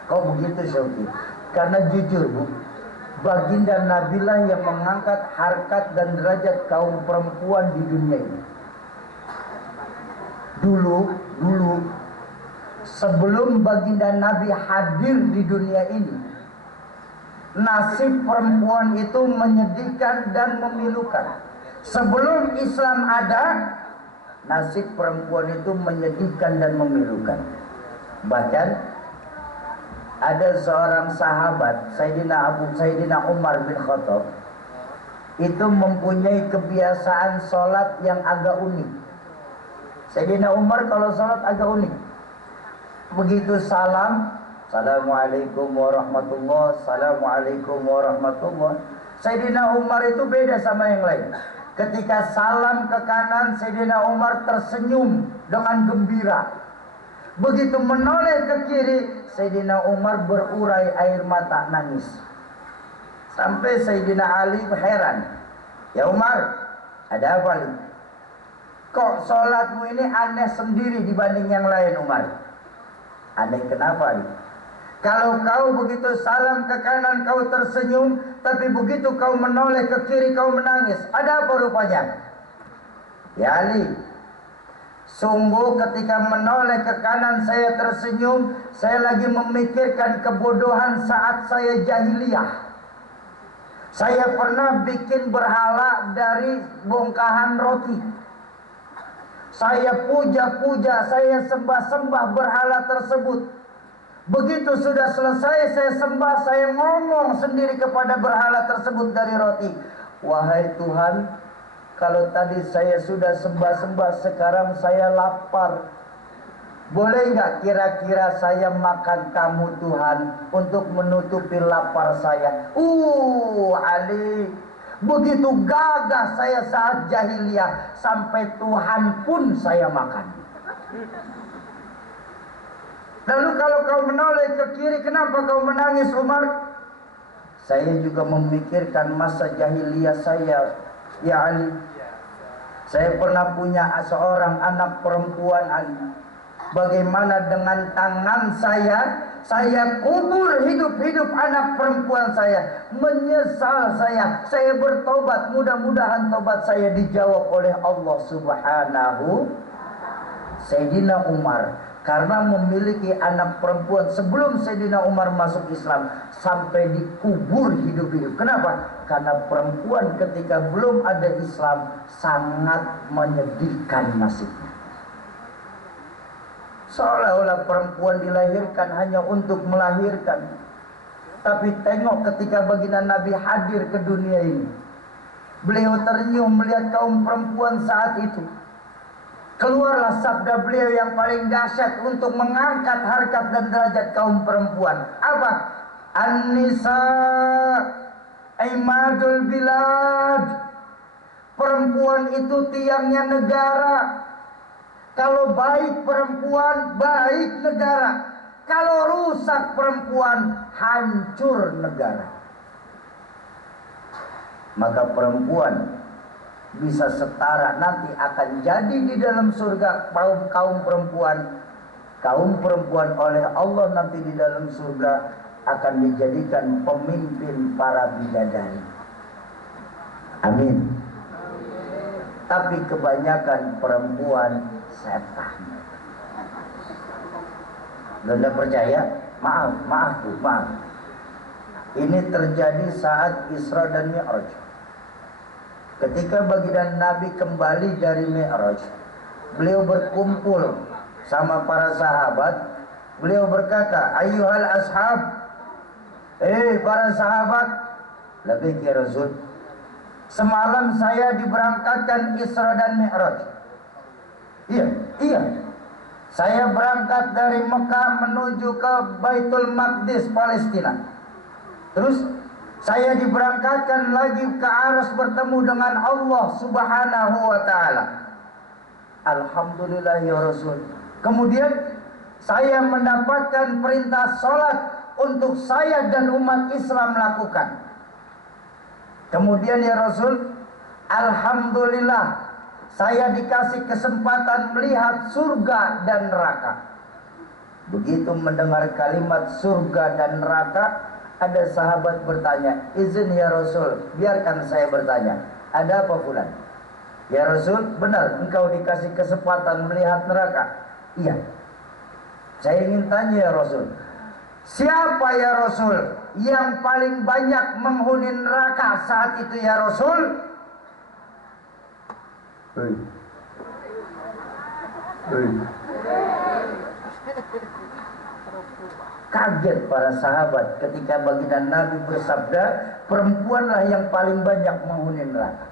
Kok begitu Syauki? Karena jujur Bu, baginda Nabilah yang mengangkat harkat dan derajat kaum perempuan di dunia ini. Dulu sebelum baginda Nabi hadir di dunia ini, nasib perempuan itu menyedihkan dan memilukan. Sebelum Islam ada, nasib perempuan itu menyedihkan dan memilukan. Bahkan ada seorang sahabat, Sayyidina Umar bin Khattab, itu mempunyai kebiasaan sholat yang agak unik. Sayyidina Umar kalau sholat agak unik. Begitu salam, Assalamualaikum warahmatullahi, Assalamualaikum warahmatullahi. Sayyidina Umar itu beda sama yang lain. Ketika salam ke kanan, Sayyidina Umar tersenyum dengan gembira. Begitu menoleh ke kiri, Sayyidina Umar berurai air mata nangis. Sampai Sayyidina Ali heran. Ya Umar, ada apa nih? Kok sholatmu ini aneh sendiri dibanding yang lain Umar? Aneh kenapa nih? Kalau kau begitu salam ke kanan kau tersenyum, tapi begitu kau menoleh ke kiri kau menangis. Ada apa rupanya? Ya Ali, sungguh ketika menoleh ke kanan saya tersenyum, saya lagi memikirkan kebodohan saat saya jahiliyah. Saya pernah bikin berhala dari bongkahan roti. Saya puja-puja, saya sembah-sembah berhala tersebut. Begitu sudah selesai saya sembah, saya ngomong sendiri kepada berhala tersebut dari roti. Wahai Tuhan, kalau tadi saya sudah sembah-sembah, sekarang saya lapar. Boleh nggak kira-kira saya makan kamu Tuhan untuk menutupi lapar saya? Ali, begitu gagah saya saat jahiliyah, sampai Tuhan pun saya makan. Lalu kalau kau menoleh ke kiri, kenapa kau menangis Umar? Saya juga memikirkan masa jahiliyah saya, ya Ali. Saya pernah punya seorang anak perempuan Ali. Bagaimana dengan tangan saya kubur hidup-hidup anak perempuan saya. Menyesal saya bertobat. Mudah-mudahan tobat saya dijawab oleh Allah Subhanahu. Sayyidina Umar karena memiliki anak perempuan sebelum Sayyidina Umar masuk Islam, sampai dikubur hidup-hidup. Kenapa? Karena perempuan ketika belum ada Islam sangat menyedihkan nasibnya. Seolah-olah perempuan dilahirkan hanya untuk melahirkan. Tapi tengok ketika baginda Nabi hadir ke dunia ini, beliau tersenyum melihat kaum perempuan saat itu. Keluarlah sabda beliau yang paling dahsyat untuk mengangkat harkat dan derajat kaum perempuan. Apa? An-nisa imadul bilad. Perempuan itu tiangnya negara. Kalau baik perempuan, baik negara. Kalau rusak perempuan, hancur negara. Maka perempuan bisa setara, nanti akan jadi di dalam surga kaum perempuan. Kaum perempuan oleh Allah nanti di dalam surga akan dijadikan pemimpin para bidadari. Amin. Tapi kebanyakan perempuan setan. Anda percaya? Maaf Bu, maaf. Ini terjadi saat Isra dan Mi'raj. Ketika baginda Nabi kembali dari Mi'raj, beliau berkumpul sama para sahabat. Beliau berkata, "Ayyuhal ashab, para sahabat, labbaik ya Rasul. Semalam saya diberangkatkan Isra dan Mi'raj." Iya. Saya berangkat dari Mekah menuju ke Baitul Maqdis, Palestina. Terus saya diberangkatkan lagi ke Aras bertemu dengan Allah Subhanahu wa ta'ala. Alhamdulillah ya Rasul. Kemudian saya mendapatkan perintah sholat untuk saya dan umat Islam lakukan. Kemudian ya Rasul, alhamdulillah saya dikasih kesempatan melihat surga dan neraka. Begitu mendengar kalimat surga dan neraka, ada sahabat bertanya, "Izin ya Rasul, biarkan saya bertanya. Ada apa fulan?" "Ya Rasul, benar engkau dikasih kesempatan melihat neraka?" "Iya." "Saya ingin tanya ya Rasul, siapa ya Rasul yang paling banyak menghuni neraka saat itu ya Rasul?" Kaget para sahabat ketika baginda Nabi bersabda, perempuanlah yang paling banyak menghuni neraka.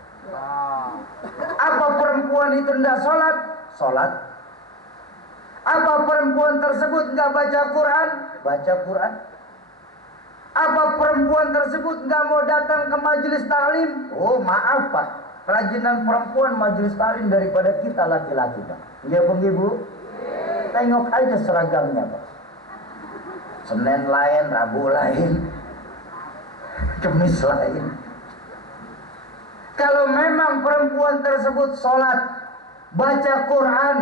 Apa perempuan itu tidak sholat? Sholat. Apa perempuan tersebut tidak baca Quran? Baca Quran. Apa perempuan tersebut tidak mau datang ke majelis taklim? Oh maaf Pak, rajinan perempuan majelis taklim daripada kita laki-laki Pak. Iya Ibu? Tengok aja seragamnya Pak. Senin lain, Rabu lain, Kamis lain. Kalau memang perempuan tersebut sholat, baca Quran,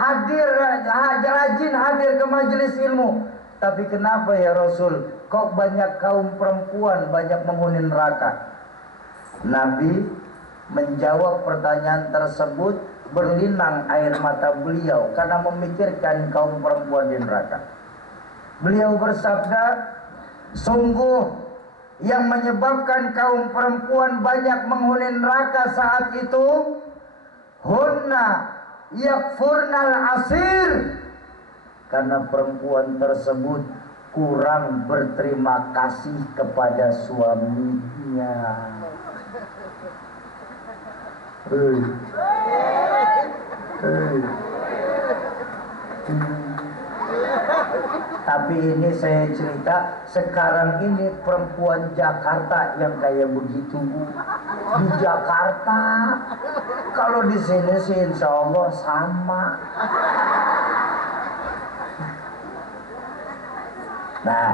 rajin hadir ke majelis ilmu, tapi kenapa ya Rasul, kok banyak kaum perempuan banyak menghuni neraka? Nabi menjawab pertanyaan tersebut, berlinang air mata beliau karena memikirkan kaum perempuan di neraka. Beliau bersabda, sungguh yang menyebabkan kaum perempuan banyak menghuni neraka saat itu, hunna yakfurnal asir, karena perempuan tersebut kurang berterima kasih kepada suaminya. Tapi ini saya cerita, sekarang ini perempuan Jakarta yang kayak begitu di Jakarta. Kalau di sini sih insya Allah sama. Nah,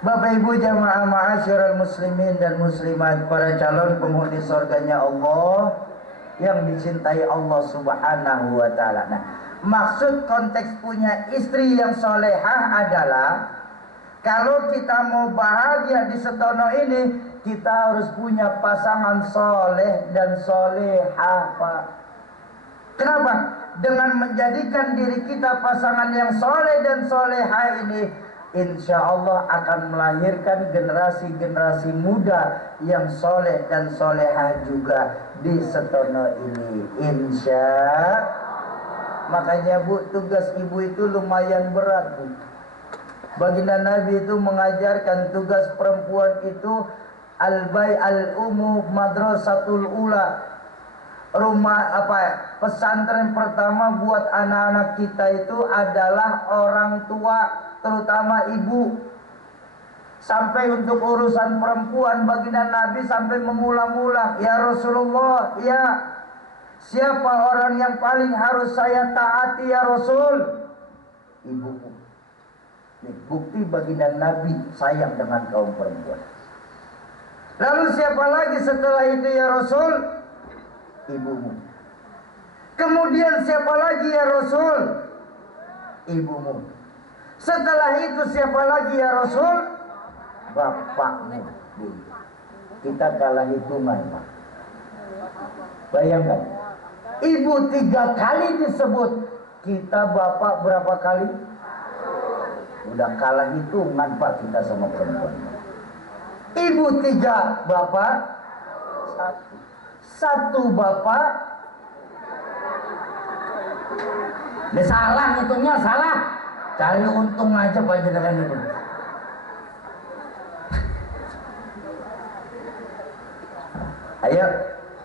Bapak Ibu jamaah ma'asyiral muslimin dan muslimat, para calon penghuni surganya Allah yang dicintai Allah Subhanahu wa ta'ala. Nah, maksud konteks punya istri yang solehah adalah, kalau kita mau bahagia di setono ini, kita harus punya pasangan soleh dan solehah Pak. Kenapa? Dengan menjadikan diri kita pasangan yang soleh dan solehah ini, insya Allah akan melahirkan generasi-generasi muda yang soleh dan solehah juga di setono ini, insya. Makanya Bu, tugas ibu itu lumayan berat Bu. Baginda Nabi itu mengajarkan tugas perempuan itu al-bai al-umu madrasatul ula. Pesantren pertama buat anak-anak kita itu adalah orang tua, terutama ibu. Sampai untuk urusan perempuan, baginda Nabi sampai mengulang-ulang, ya Rasulullah, ya, Siapa orang yang paling harus saya taati ya Rasul? Ibumu. Ini bukti baginda Nabi sayang dengan kaum perempuan. Lalu siapa lagi setelah itu ya Rasul? Ibumu. Kemudian siapa lagi ya Rasul? Ibumu. Setelah itu siapa lagi ya Rasul? Bapakmu. Kita kalah hitungan, Pak. Bayangkan, ibu 3 kali disebut, kita bapak berapa kali? Udah kalah hitungan, Pak, kita sama perempuan. Ibu 3, bapak 1 bapak. Ini salah hitungnya, salah. Cari untung aja panjenengan itu. Ayo,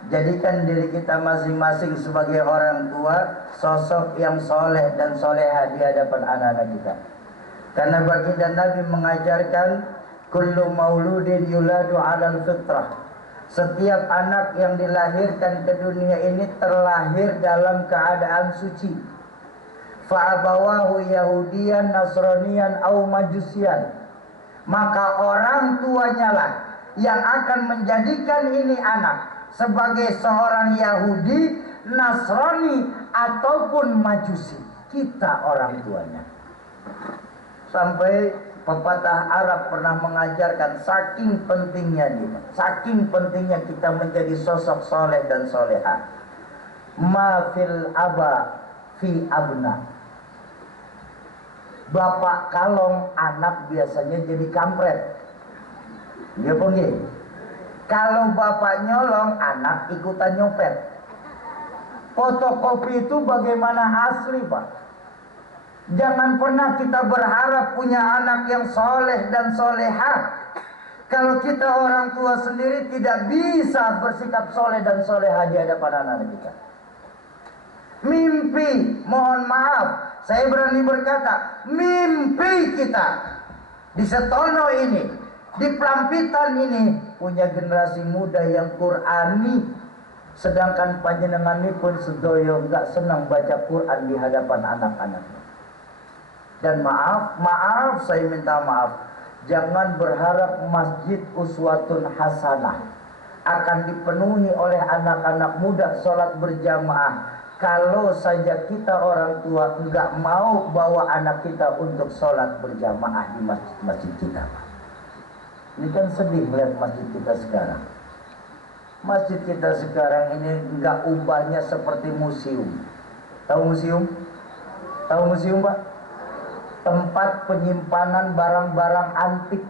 jadikan diri kita masing-masing sebagai orang tua, sosok yang soleh dan soleha di hadapan anak-anak kita. Karena baginda Nabi mengajarkan, kullu mauludin yuladu 'alal fitrah. Setiap anak yang dilahirkan ke dunia ini terlahir dalam keadaan suci. Fa'abawahu yahudiyan, nasraniyan, au majusian. Maka orang tuanya lah yang akan menjadikan ini anak sebagai seorang Yahudi, Nasrani, ataupun Majusi. Kita orang tuanya. Sampai pepatah Arab pernah mengajarkan saking pentingnya kita menjadi sosok soleh dan soleha. Ma fil aba fi abna. Bapak kalong, anak biasanya jadi kampret. Dia pengen. Kalau bapak nyolong, anak ikutan nyopet. Fotokopi itu bagaimana asli, Pak? Jangan pernah kita berharap punya anak yang soleh dan soleha. Kalau kita orang tua sendiri tidak bisa bersikap soleh dan soleha di hadapan anak-anak kita. Mimpi, mohon maaf, saya berani berkata, mimpi kita di Setono ini, di Pelampitan ini, punya generasi muda yang Qurani. Sedangkan panjenengan ini pun sedoyo gak senang baca Quran di hadapan anak-anaknya. Dan maaf, saya minta maaf, jangan berharap masjid uswatun hasanah akan dipenuhi oleh anak-anak muda sholat berjamaah kalau saja kita orang tua enggak mau bawa anak kita untuk sholat berjamaah di masjid kita. Ini kan sedih melihat masjid kita sekarang. Masjid kita sekarang ini enggak ubahnya seperti museum. Tahu museum? Tahu museum, Pak? Tempat penyimpanan barang-barang antik.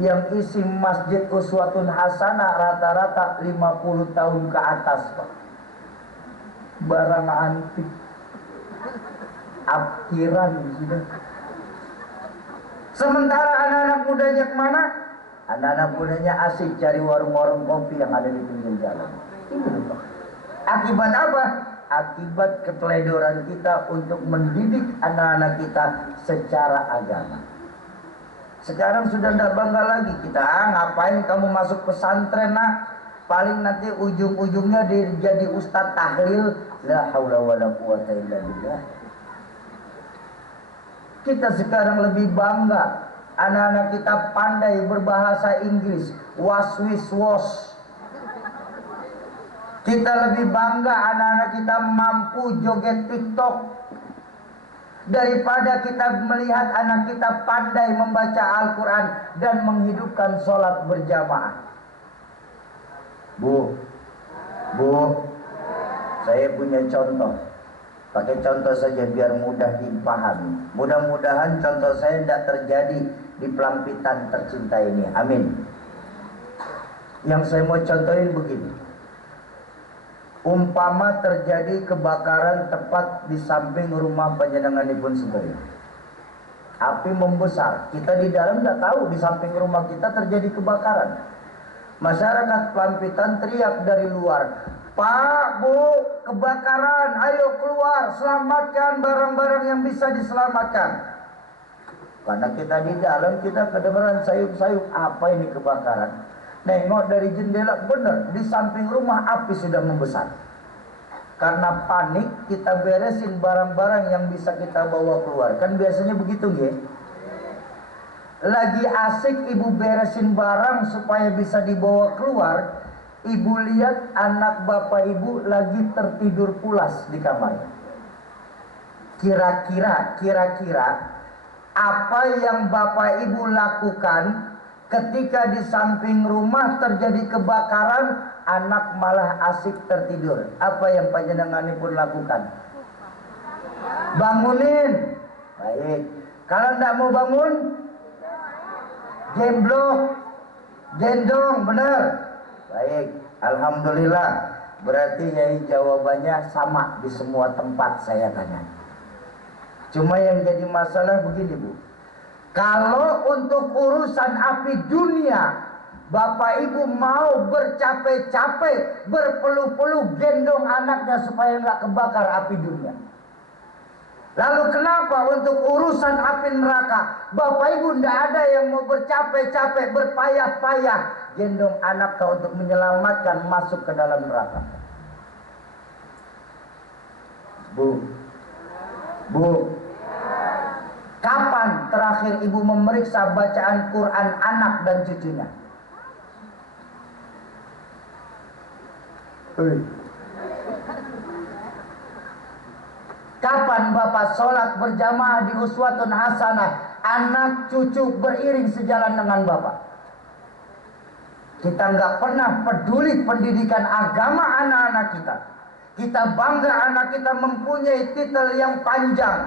Yang isi masjid uswatun hasanah rata-rata 50 tahun ke atas, Pak. Barang antik, apkiran gitu. Sementara anak-anak mudanya kemana? Anak-anak mudanya asik cari warung-warung kopi yang ada di pinggir jalan. Akibat apa? Akibat keteledoran kita untuk mendidik anak-anak kita secara agama. Sekarang sudah tidak bangga lagi kita. Ngapain kamu masuk pesantren, nak? Paling nanti ujung-ujungnya jadi ustadz tahlil. La haula wala quwata illa billah. Kita sekarang lebih bangga anak-anak kita pandai berbahasa Inggris, was-wis-was. Kita lebih bangga anak-anak kita mampu joget TikTok daripada kita melihat anak kita pandai membaca Al-Quran dan menghidupkan sholat berjamaah. Bu, saya punya contoh. Pakai contoh saja biar mudah dipahami. Mudah-mudahan contoh saya tidak terjadi di Pelampitan tercinta ini. Amin. Yang saya mau contohin begini. Umpama terjadi kebakaran tepat di samping rumah panjenenganipun sedaya. Api membesar. Kita di dalam tidak tahu di samping rumah kita terjadi kebakaran. Masyarakat Pelampitan teriak dari luar, Pak, Bu, kebakaran, ayo keluar, selamatkan barang-barang yang bisa diselamatkan. Karena kita di dalam, kita kedengaran sayup-sayup, apa ini kebakaran? nengok dari jendela, bener di samping rumah api sudah membesar. Karena panik kita beresin barang-barang yang bisa kita bawa keluar. Kan biasanya begitu ya. Lagi asik ibu beresin barang supaya bisa dibawa keluar, ibu lihat anak bapak ibu lagi tertidur pulas di kamar. Kira-kira apa yang bapak ibu lakukan ketika di samping rumah terjadi kebakaran, anak malah asik tertidur? Apa yang panjenengan pun lakukan? Bangunin. Baik. Kalau tidak mau bangun, gemblok, gendong, benar. Baik, alhamdulillah. Berarti yai jawabannya sama di semua tempat saya tanya. Cuma yang jadi masalah begini Bu, kalau untuk urusan api dunia, bapak ibu mau bercapek-capek, berpeluh-peluh gendong anaknya supaya nggak kebakar api dunia. Lalu kenapa untuk urusan api neraka, bapak ibu tidak ada yang mau bercapek-capek, berpayah-payah gendong anaknya untuk menyelamatkan masuk ke dalam neraka? Bu, kapan terakhir ibu memeriksa bacaan Quran anak dan cucunya? Kapan bapak sholat berjamaah di uswatun hasanah, anak cucu beriring sejalan dengan bapak? Kita nggak pernah peduli pendidikan agama anak-anak kita. Kita bangga anak kita mempunyai titel yang panjang,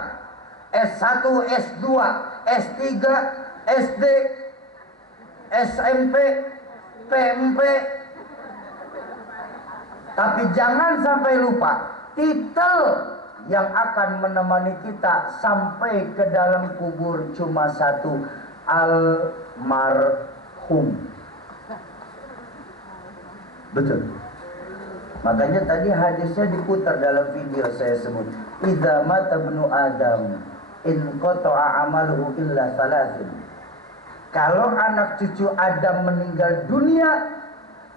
S1, S2, S3, SD, SMP, PMP. Tapi jangan sampai lupa titel yang akan menemani kita sampai ke dalam kubur cuma satu, almarhum. Betul. Makanya tadi hadisnya diputar dalam video saya sebut, idza mata ibnu adam in qata'a amaluhu illa salasin. Kalau anak cucu Adam meninggal dunia,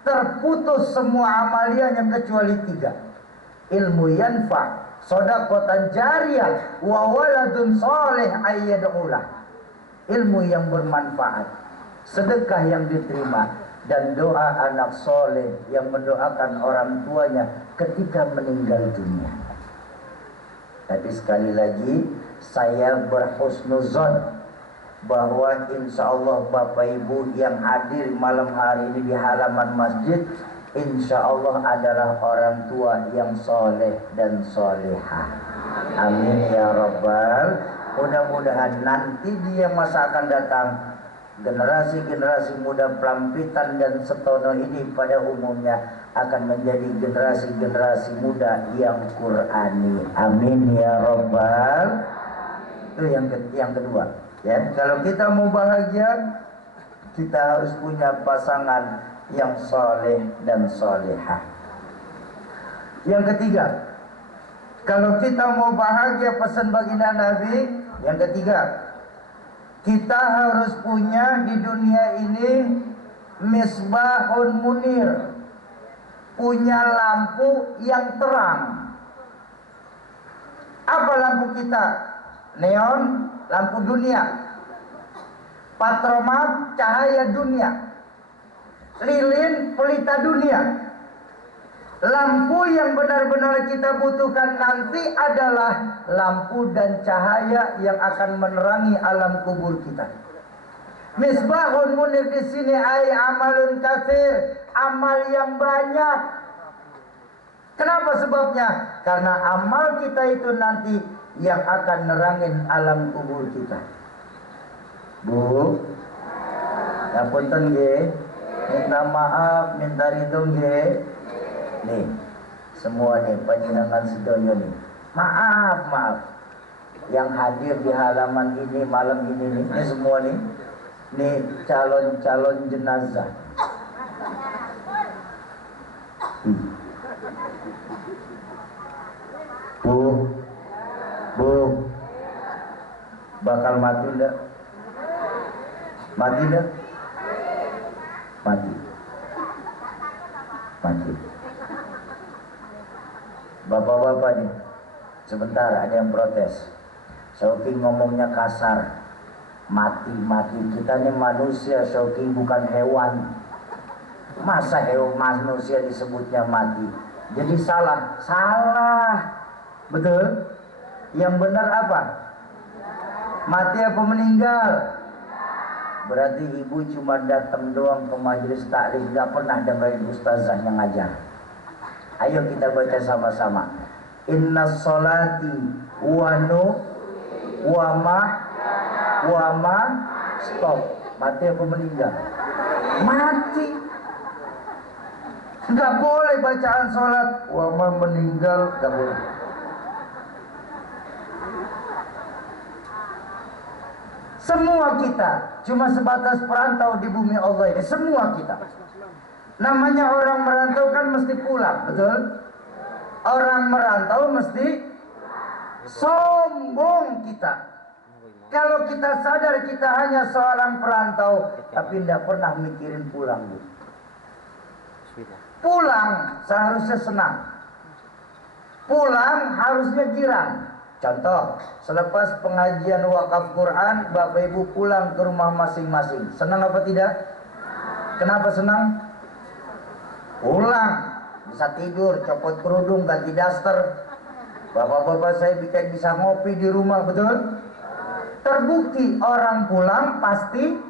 terputus semua amaliannya kecuali 3. Ilmu yanfa, shadaqatan jariyah, wa waladun shalih ayyad'ulah. Ilmu yang bermanfaat, sedekah yang diterima, dan doa anak soleh yang mendoakan orang tuanya ketika meninggal dunia. Tapi sekali lagi saya berhusnuzon bahwa insya Allah bapak ibu yang hadir malam hari ini di halaman masjid, insya Allah adalah orang tua yang soleh dan solehah. Amin ya Rabbal. Mudah-mudahan nanti dia masa akan datang, generasi-generasi muda Pelampitan dan Setono ini pada umumnya akan menjadi generasi-generasi muda yang Qurani. Amin ya Rabbal. Itu yang kedua. Ya, kalau kita mau bahagia, kita harus punya pasangan yang soleh dan solehah. Yang ketiga, kalau kita mau bahagia, pesan baginda Nabi, yang ketiga, kita harus punya di dunia ini misbahun munir, punya lampu yang terang. Apa lampu kita? Neon, lampu dunia. Patromat, cahaya dunia. Lilin, pelita dunia. Lampu yang benar-benar kita butuhkan nanti adalah lampu dan cahaya yang akan menerangi alam kubur kita. Misbahun munir di sini ay amalun katsir, amal yang banyak. Kenapa sebabnya? Karena amal kita itu nanti yang akan nerangin alam kubur kita. Bu, ngapunten nggih, minta maaf, minta ridho nggih. Nih, semua nih panjenengan sedoyo nih. Maaf. Yang hadir di halaman ini malam ini nih semua nih. Nih calon-calon jenazah. Bu, bakal mati enggak? Mati enggak? Mati. mati. Bapak-bapak nih, sebentar ada yang protes. Syauqi ngomongnya kasar, mati. Kita ini manusia, Syauqi, bukan hewan. Masa hewan manusia disebutnya mati? Jadi salah. Betul? Yang benar apa? Mati apa meninggal? Berarti ibu cuma datang doang ke majelis taklim, gak pernah dengerin ustazah yang ngajar. Ayo kita baca sama-sama. Inna sholati wa ma stop. Mati apa meninggal? Mati. Gak boleh bacaan sholat wa ma meninggal, gak boleh. Semua kita cuma sebatas perantau di bumi Allah ini. Semua kita. Namanya orang merantau kan mesti pulang, betul? Orang merantau mesti sombong kita. Kalau kita sadar kita hanya seorang perantau, tapi tidak pernah mikirin pulang. Pulang seharusnya senang. Pulang harusnya girang. Contoh, selepas pengajian wakaf Quran, Bapak Ibu pulang ke rumah masing-masing. Senang apa tidak? Kenapa senang? Pulang, bisa tidur, copot kerudung, ganti daster. Bapak-bapak saya bisa ngopi di rumah, betul? Terbukti orang pulang pasti.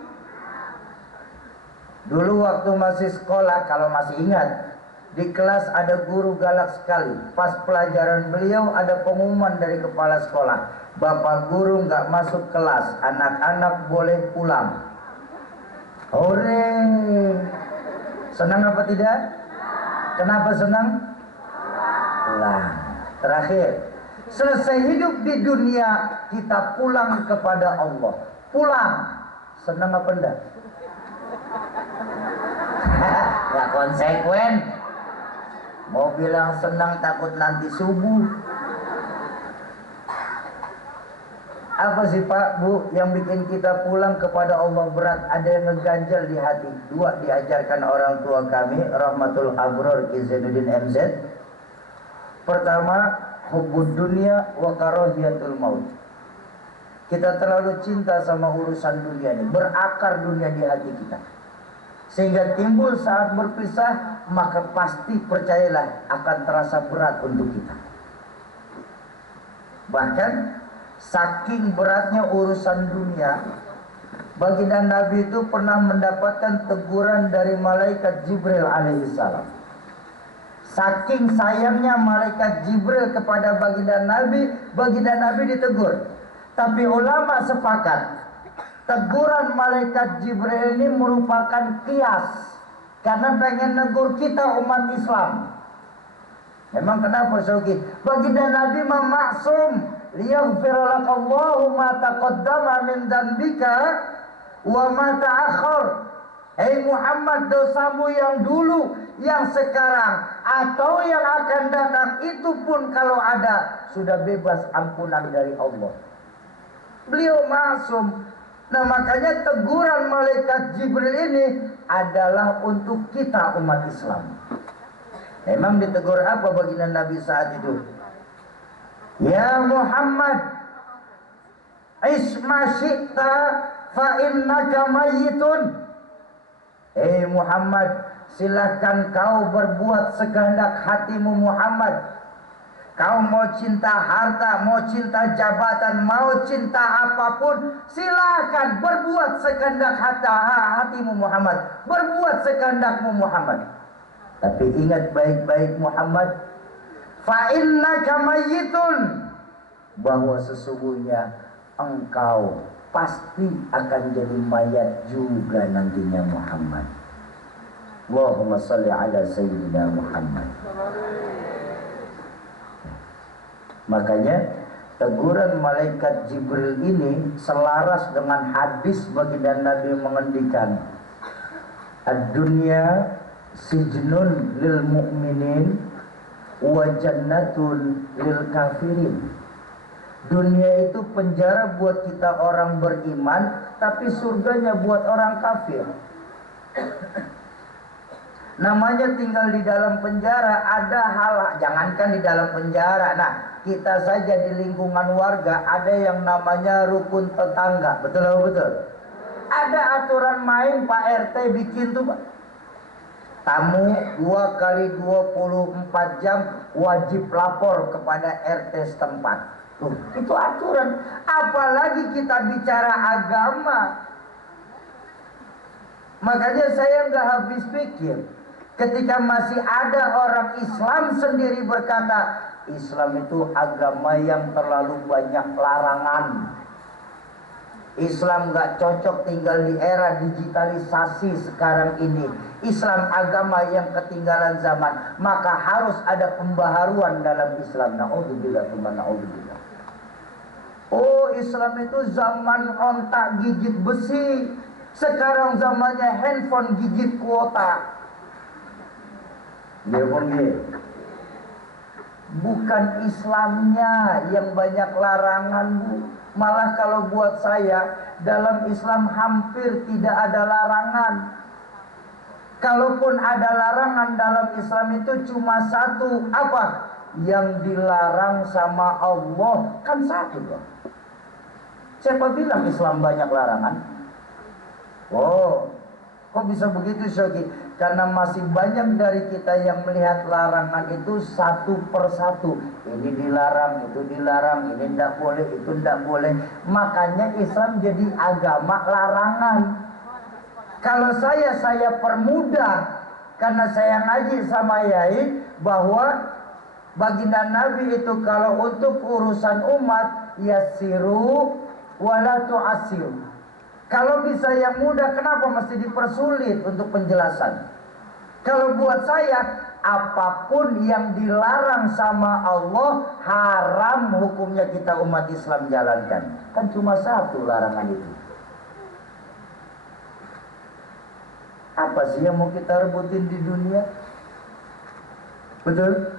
Dulu waktu masih sekolah, kalau masih ingat, di kelas ada guru galak sekali. Pas pelajaran beliau ada pengumuman dari kepala sekolah, Bapak guru nggak masuk kelas, anak-anak boleh pulang. Hore! Senang apa tidak? Kenapa senang? Pulang. Terakhir, selesai hidup di dunia, kita pulang kepada Allah. Pulang. Senang apa enggak? Nggak konsekuen. Mau bilang senang takut nanti subuh. Apa sih Pak, Bu, yang bikin kita pulang kepada Allah berat? Ada yang ngeganjal di hati. Dua diajarkan orang tua kami, Rahmatul Abror Ki Zainuddin MZ. Pertama, hubbud dunia wa karahiyatul maut. Kita terlalu cinta sama urusan dunia ini, berakar dunia di hati kita. Sehingga timbul saat berpisah, maka pasti percayalah akan terasa berat untuk kita. Bahkan saking beratnya urusan dunia, baginda Nabi itu pernah mendapatkan teguran dari malaikat Jibril alaihissalam. Saking sayangnya malaikat Jibril kepada baginda Nabi ditegur. Tapi ulama sepakat, teguran malaikat Jibril ini merupakan kias, karena pengen negur kita umat Islam. Memang kenapa Syauqi? Baginda Nabi maksum, liyaghfir lakallahu ma taqaddama min dzambika wa ma ta'akhkhar. Hei Muhammad, dosamu yang dulu, yang sekarang, atau yang akan datang, itu pun kalau ada, sudah bebas ampunan dari Allah. Beliau maksum. Nah makanya teguran malaikat Jibril ini adalah untuk kita umat Islam. Memang ditegur apa baginda Nabi saat itu? Ya Muhammad, isma syi'ta fa innaka mayyitun. Muhammad, silakan kau berbuat sekehendak hatimu Muhammad. Kau mau cinta harta, mau cinta jabatan, mau cinta apapun, silakan berbuat sekehendak hatimu Muhammad. Berbuat sekehendakmu Muhammad. Tapi ingat baik-baik Muhammad, fa innaka mayyitun, bahwa sesungguhnya engkau pasti akan jadi mayat juga nantinya Muhammad. Allahumma shalli ala sayyidina Muhammad. Makanya teguran malaikat Jibril ini selaras dengan hadis baginda Nabi mengendikan, ad-dunya sijnun lil mu'minin wa jannatun lil kafirin. Dunia itu penjara buat kita orang beriman, tapi surganya buat orang kafir. Namanya tinggal di dalam penjara, ada hal, jangankan di dalam penjara. Nah, kita saja di lingkungan warga ada yang namanya rukun tetangga. Betul atau betul? Ada aturan main Pak RT bikin tuh, Pak. Tamu 2 kali 24 jam wajib lapor kepada RT setempat. Tuh, itu aturan. Apalagi kita bicara agama. Makanya saya nggak habis pikir ketika masih ada orang Islam sendiri berkata Islam itu agama yang terlalu banyak larangan. Islam nggak cocok tinggal di era digitalisasi sekarang ini. Islam agama yang ketinggalan zaman, maka harus ada pembaharuan dalam Islam. Na'udzubillah, na'udzubillah. Oh, Islam itu zaman ontak gigit besi. Sekarang zamannya handphone gigit kuota. Ya, bukan Islamnya yang banyak larangan, Bu. Malah kalau buat saya, dalam Islam hampir tidak ada larangan. Kalaupun ada larangan dalam Islam itu cuma satu, apa? Yang dilarang sama Allah kan satu, Bang. Siapa bilang Islam banyak larangan? Oh, kok bisa begitu, Syoki? Karena masih banyak dari kita yang melihat larangan itu satu persatu. Ini dilarang, itu dilarang, ini tidak boleh, itu tidak boleh. Makanya Islam jadi agama larangan. Kalau saya permudah, karena saya ngaji sama Yai, bahwa baginda Nabi itu kalau untuk urusan umat, yassiru wala tu'assiru. Kalau bisa yang mudah, kenapa mesti dipersulit untuk penjelasan? Kalau buat saya, apapun yang dilarang sama Allah, haram hukumnya kita umat Islam jalankan. Kan cuma satu larangan itu. Apa sih yang mau kita rebutin di dunia? Betul?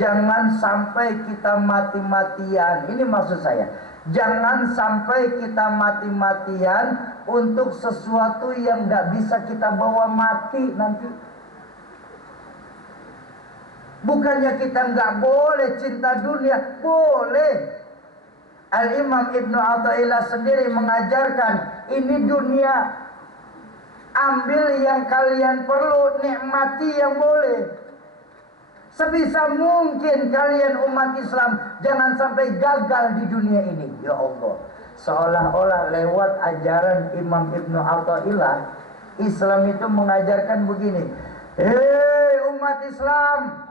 Jangan sampai kita mati-matian. Ini maksud saya. Jangan sampai kita mati-matian untuk sesuatu yang tidak bisa kita bawa mati nanti. Bukannya kita nggak boleh cinta dunia, boleh. Al-Imam Ibnu Athaillah sendiri mengajarkan, ini dunia, ambil yang kalian perlu, nikmati yang boleh. Sebisa mungkin kalian umat Islam jangan sampai gagal di dunia ini. Ya Allah, seolah-olah lewat ajaran Imam Ibnu Athaillah, Islam itu mengajarkan begini. Hei umat Islam,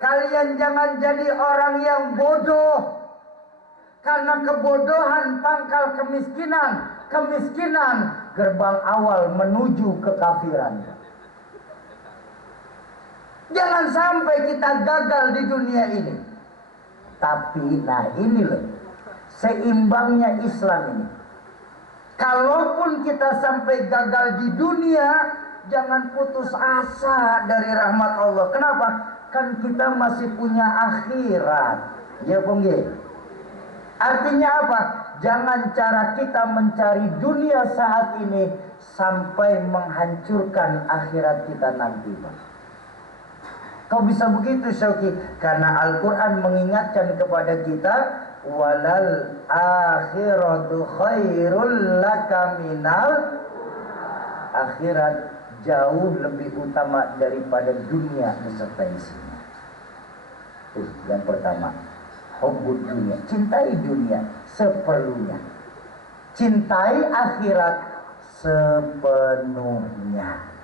kalian jangan jadi orang yang bodoh. Karena kebodohan pangkal kemiskinan, kemiskinan gerbang awal menuju kekafiran. Jangan sampai kita gagal di dunia ini. Tapi, nah ini loh, seimbangnya Islam ini. Kalaupun kita sampai gagal di dunia, jangan putus asa dari rahmat Allah. Kenapa? Kan kita masih punya akhirat. Ya Bung. Artinya apa? Jangan cara kita mencari dunia saat ini sampai menghancurkan akhirat kita nanti, Bang. Kau bisa begitu, Syauki? Karena Al-Quran mengingatkan kepada kita, walal akhiratu khairul laka minal, akhirat jauh lebih utama daripada dunia beserta isinya. Yang pertama, hubbud dunia, cintai dunia seperlunya, cintai akhirat sepenuhnya.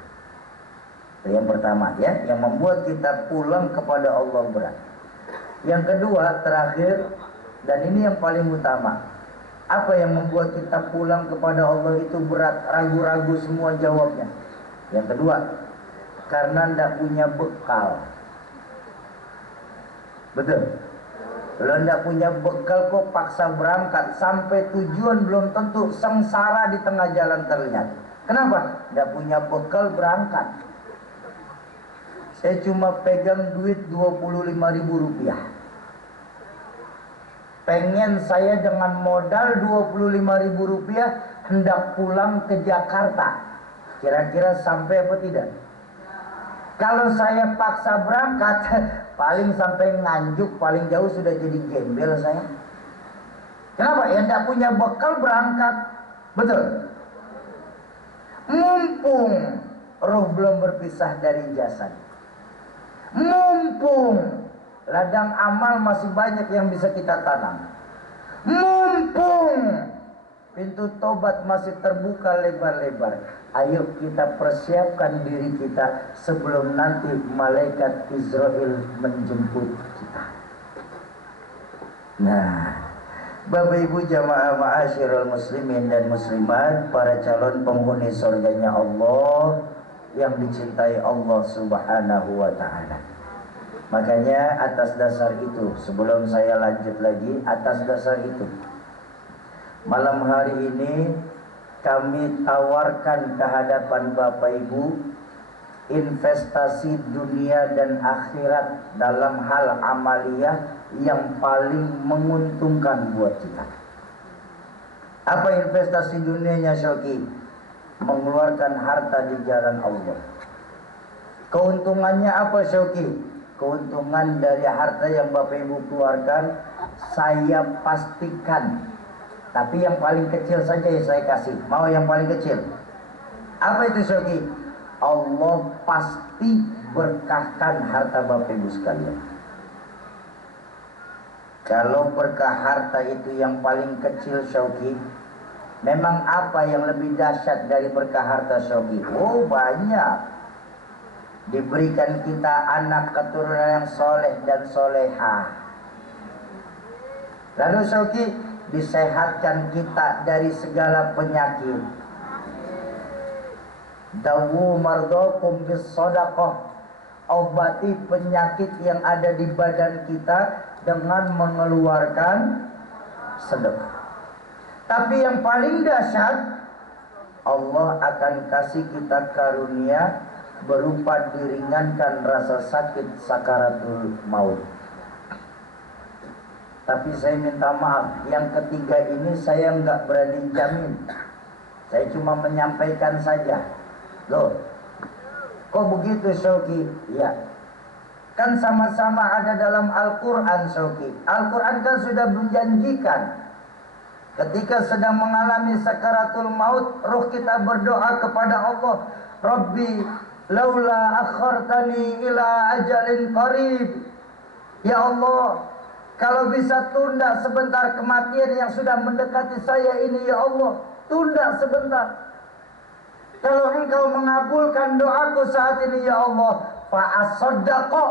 Itu yang pertama ya, yang membuat kita pulang kepada Allah berat. Yang kedua, terakhir, dan ini yang paling utama, apa yang membuat kita pulang kepada Allah itu berat, ragu-ragu semua jawabnya. Yang kedua, karena tidak punya bekal. Betul? Kalau tidak punya bekal kok paksa berangkat, sampai tujuan belum tentu, sengsara di tengah jalan terlihat. Kenapa? Tidak punya bekal berangkat. Saya cuma pegang duit 25.000 rupiah. Pengen saya dengan modal 25.000 rupiah hendak pulang ke Jakarta. Kira-kira sampai apa tidak? Kalau saya paksa berangkat, paling sampai Nganjuk, paling jauh sudah jadi gembel saya. Kenapa? Ya tidak punya bekal berangkat. Betul. Mumpung roh belum berpisah dari jasad, mumpung ladang amal masih banyak yang bisa kita tanam, mumpung pintu tobat masih terbuka lebar-lebar, ayo kita persiapkan diri kita sebelum nanti malaikat Israel menjemput kita. Nah, Bapak Ibu jamaah ma'asyiral muslimin dan muslimat, para calon penghuni surganya Allah yang dicintai Allah Subhanahu wa ta'ala. Makanya atas dasar itu, sebelum saya lanjut lagi, atas dasar itu, malam hari ini kami tawarkan ke hadapan Bapak Ibu investasi dunia dan akhirat dalam hal amaliyah yang paling menguntungkan buat kita. Apa investasi dunianya, Syauki? Mengeluarkan harta di jalan Allah. Keuntungannya apa, Syauki? Keuntungan dari harta yang Bapak Ibu keluarkan, saya pastikan. Tapi yang paling kecil saja yang saya kasih. Mau yang paling kecil? Apa itu, Syauki? Allah pasti berkahkan harta Bapak Ibu sekalian. Kalau berkah harta itu yang paling kecil, Syauki, memang apa yang lebih dahsyat dari berkah harta, Syauki? Oh, banyak. Diberikan kita anak keturunan yang soleh dan solehah. Lalu, Syauki, disehatkan kita dari segala penyakit. Dawu mardokum bis sodakoh. Obati penyakit yang ada di badan kita dengan mengeluarkan sedekah. Tapi yang paling dahsyat, Allah akan kasih kita karunia berupa diringankan rasa sakit sakaratul maut. Tapi saya minta maaf, yang ketiga ini saya nggak berani jamin. Saya cuma menyampaikan saja. Loh, kok begitu, Syauki? Ya, kan sama-sama ada dalam Al-Quran, Syauki. Al-Quran kan sudah menjanjikan ketika sedang mengalami sakaratul maut, roh kita berdoa kepada Allah, Rabbi laula akhartani ila ajalin qarib. Ya Allah, kalau bisa tunda sebentar kematian yang sudah mendekati saya ini, ya Allah, tunda sebentar. Kalau Engkau mengabulkan doaku saat ini, ya Allah, fa'asaddaqo,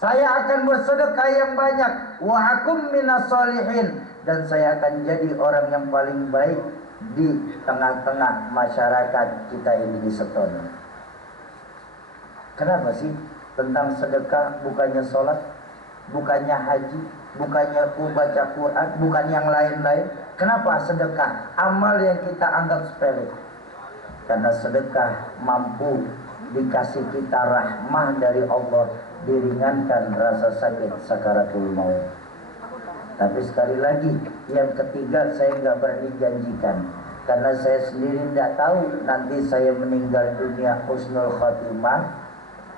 saya akan bersedekah yang banyak, wa akum minas solihin, dan saya akan jadi orang yang paling baik di tengah-tengah masyarakat kita ini di Setono. Kenapa sih tentang sedekah bukannya sholat, bukannya haji, bukannya baca Quran, bukan yang lain-lain? Kenapa sedekah, amal yang kita anggap sepele? Karena sedekah mampu dikasih kita rahmah dari Allah, diringankan rasa sakit sakaratul maut. Tapi sekali lagi, yang ketiga saya nggak berani janjikan, karena saya sendiri tidak tahu nanti saya meninggal dunia husnul khotimah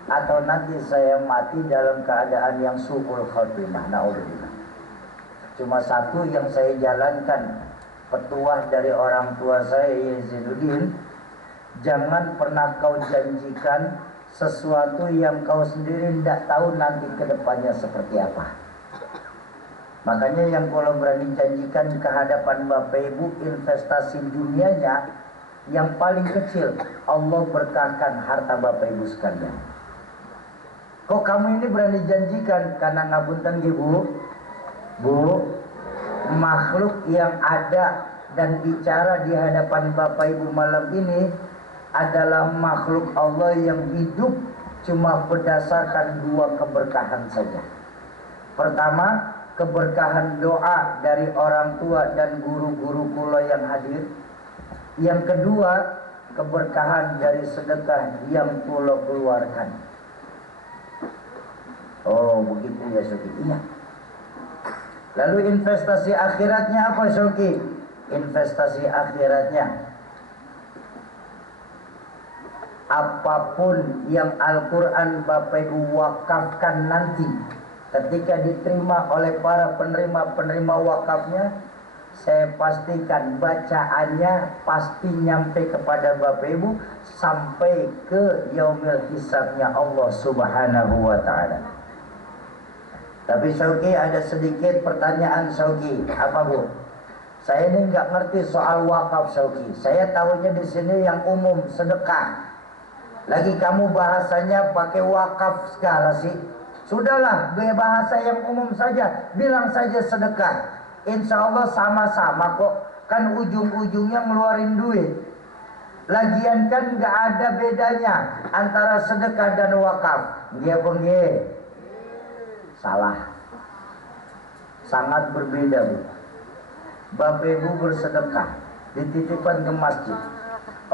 atau nanti saya mati dalam keadaan yang su'ul khotimah. Na'udzubillah. Cuma satu yang saya jalankan, petuah dari orang tua saya, Yazinuddin, jangan pernah kau janjikan sesuatu yang kau sendiri tidak tahu nanti ke depannya seperti apa. Makanya yang kalau berani janjikan ke hadapan Bapak Ibu investasi dunianya yang paling kecil, Allah berkahkan harta Bapak Ibu sekalian. Kok kamu ini berani janjikan? Karena ngapunten Ibu, Bu, makhluk yang ada dan bicara di hadapan Bapak Ibu malam ini adalah makhluk Allah yang hidup cuma berdasarkan dua keberkahan saja. Pertama, keberkahan doa dari orang tua dan guru-guru kula yang hadir. Yang kedua, keberkahan dari sedekah yang kula keluarkan. Oh, begitu ya, Syauki. Iya. Lalu investasi akhiratnya apa, Syauki? Investasi akhiratnya apapun yang Al-Quran Bapak Ibu wakafkan nanti, ketika diterima oleh para penerima wakafnya, saya pastikan bacaannya pasti nyampe kepada Bapak Ibu sampai ke yaumil hisabnya Allah Subhanahu wa Ta'ala. Tapi Syauki, ada sedikit pertanyaan Syauki. Apa Bu? Saya ini nggak ngerti soal wakaf Syauki. Saya tahunya di sini yang umum sedekah. Lagi kamu bahasanya pakai wakaf segala sih. Sudahlah, bahasa yang umum saja. Bilang saja sedekah. Insya Allah sama-sama kok. Kan ujung-ujungnya ngeluarin duit. Lagian kan nggak ada bedanya antara sedekah dan wakaf. Dia pengen. Salah. Sangat berbeda Bu. Bapak Ibu bersedekah, dititipkan ke masjid.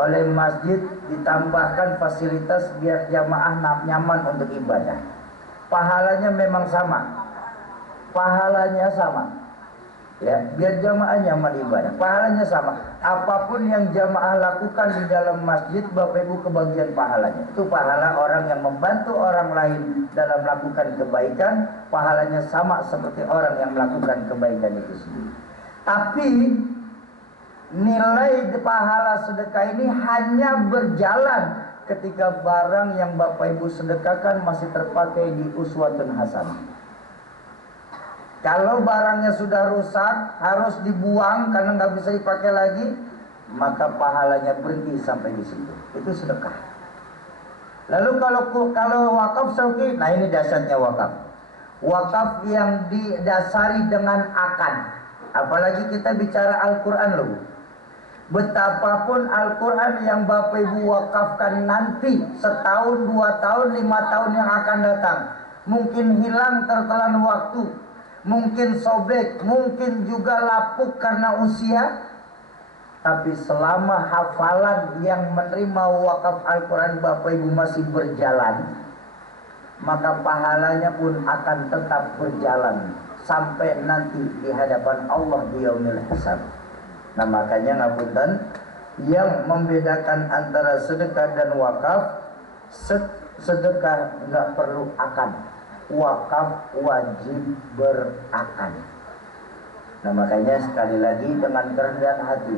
Oleh masjid ditambahkan fasilitas biar jamaah nyaman untuk ibadah. Pahalanya memang sama. Pahalanya sama. Ya, biar jamaah nyaman ibadah. Pahalanya sama. Apapun yang jamaah lakukan di dalam masjid, Bapak Ibu kebagian pahalanya. Itu pahala orang yang membantu orang lain dalam melakukan kebaikan, pahalanya sama seperti orang yang melakukan kebaikan itu sendiri. Tapi nilai pahala sedekah ini hanya berjalan ketika barang yang Bapak Ibu sedekahkan masih terpakai di uswatun hasanah. Kalau barangnya sudah rusak, harus dibuang karena nggak bisa dipakai lagi, maka pahalanya berhenti sampai di situ. Itu sedekah. Lalu kalau wakaf Syauki, nah ini dasarnya wakaf. Wakaf yang didasari dengan akan. Apalagi kita bicara Al-Quran loh. Betapapun Al-Quran yang Bapak Ibu wakafkan nanti, setahun, 2 tahun, 5 tahun yang akan datang, mungkin hilang tertelan waktu, mungkin sobek, mungkin juga lapuk karena usia. Tapi selama hafalan yang menerima wakaf Al-Quran Bapak Ibu masih berjalan, maka pahalanya pun akan tetap berjalan sampai nanti di hadapan Allah di yaumil hisab. Nah makanya ngapunten, yang membedakan antara sedekah dan wakaf, sedekah nggak perlu akan, wakaf wajib berakan. Nah makanya sekali lagi dengan kerendahan hati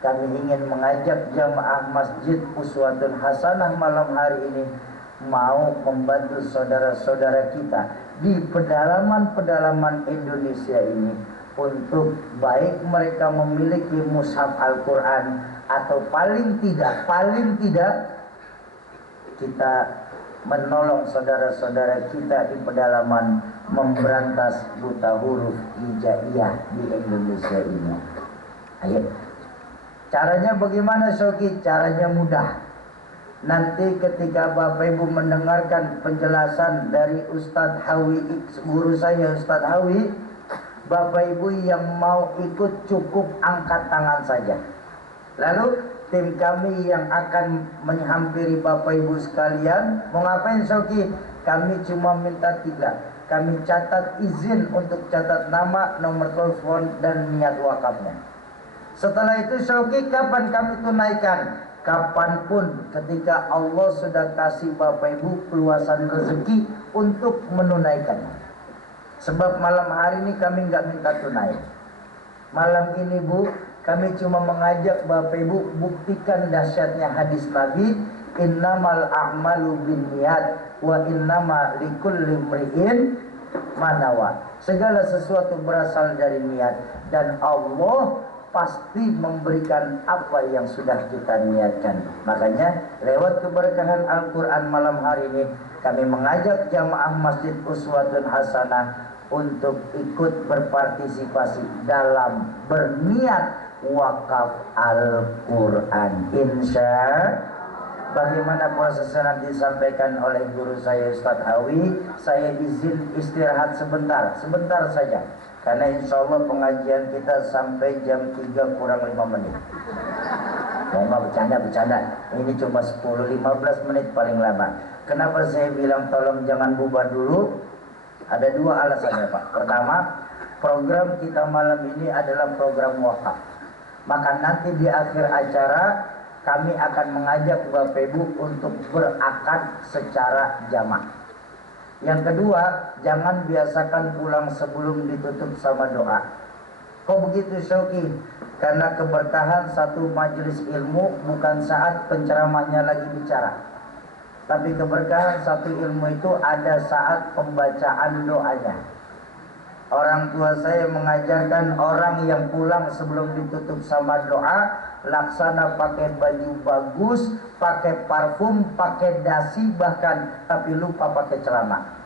kami ingin mengajak jamaah Masjid Uswatun Hasanah malam hari ini mau membantu saudara-saudara kita di pedalaman-pedalaman Indonesia ini untuk baik mereka memiliki mushaf Al-Quran atau paling tidak kita menolong saudara-saudara kita di pedalaman memberantas buta huruf hijaiyah di Indonesia ini. Ayo. Caranya bagaimana Syauki? Caranya mudah. Nanti ketika Bapak Ibu mendengarkan penjelasan dari Ustadz Hawi, guru saya Ustadz Hawi, Bapak Ibu yang mau ikut cukup angkat tangan saja. Lalu tim kami yang akan menghampiri Bapak Ibu sekalian, mau ngapain Syauki? Kami cuma minta 3. Kami catat izin untuk catat nama, nomor telepon, dan niat wakafnya. Setelah itu Syauki, kapan kami tunaikan? Kapanpun ketika Allah sudah kasih Bapak Ibu peluasan rezeki untuk menunaikannya. Sebab malam hari ini kami nggak minta tunai. Malam ini Bu, kami cuma mengajak Bapak Ibu buktikan dahsyatnya hadis Nabi, innamal a'malu binniyat wa innama likulli imri'in ma nawa. Segala sesuatu berasal dari niat dan Allah pasti memberikan apa yang sudah kita niatkan. Makanya lewat keberkahan Al-Quran malam hari ini kami mengajak jamaah Masjid Uswatun Hasanah untuk ikut berpartisipasi dalam berniat wakaf Al-Quran. Bagaimana prosesnya nanti disampaikan oleh guru saya Ustadz Hawi. Saya izin istirahat sebentar saja. Karena insya Allah pengajian kita sampai jam 3 kurang 5 menit. Mau bercanda. Ini cuma 10-15 menit paling lama. Kenapa saya bilang tolong jangan bubar dulu? Ada 2 alasannya Pak. Pertama, program kita malam ini adalah program wakaf. Maka nanti di akhir acara kami akan mengajak Bapak Ibu untuk berakad secara jamaah. Yang kedua, jangan biasakan pulang sebelum ditutup sama doa. Kok begitu Syauki? Karena keberkahan satu majelis ilmu bukan saat penceramahnya lagi bicara, tapi keberkahan satu ilmu itu ada saat pembacaan doanya. Orang tua saya mengajarkan orang yang pulang sebelum ditutup sama doa, laksana pakai baju bagus, pakai parfum, pakai dasi bahkan, tapi lupa pakai celana.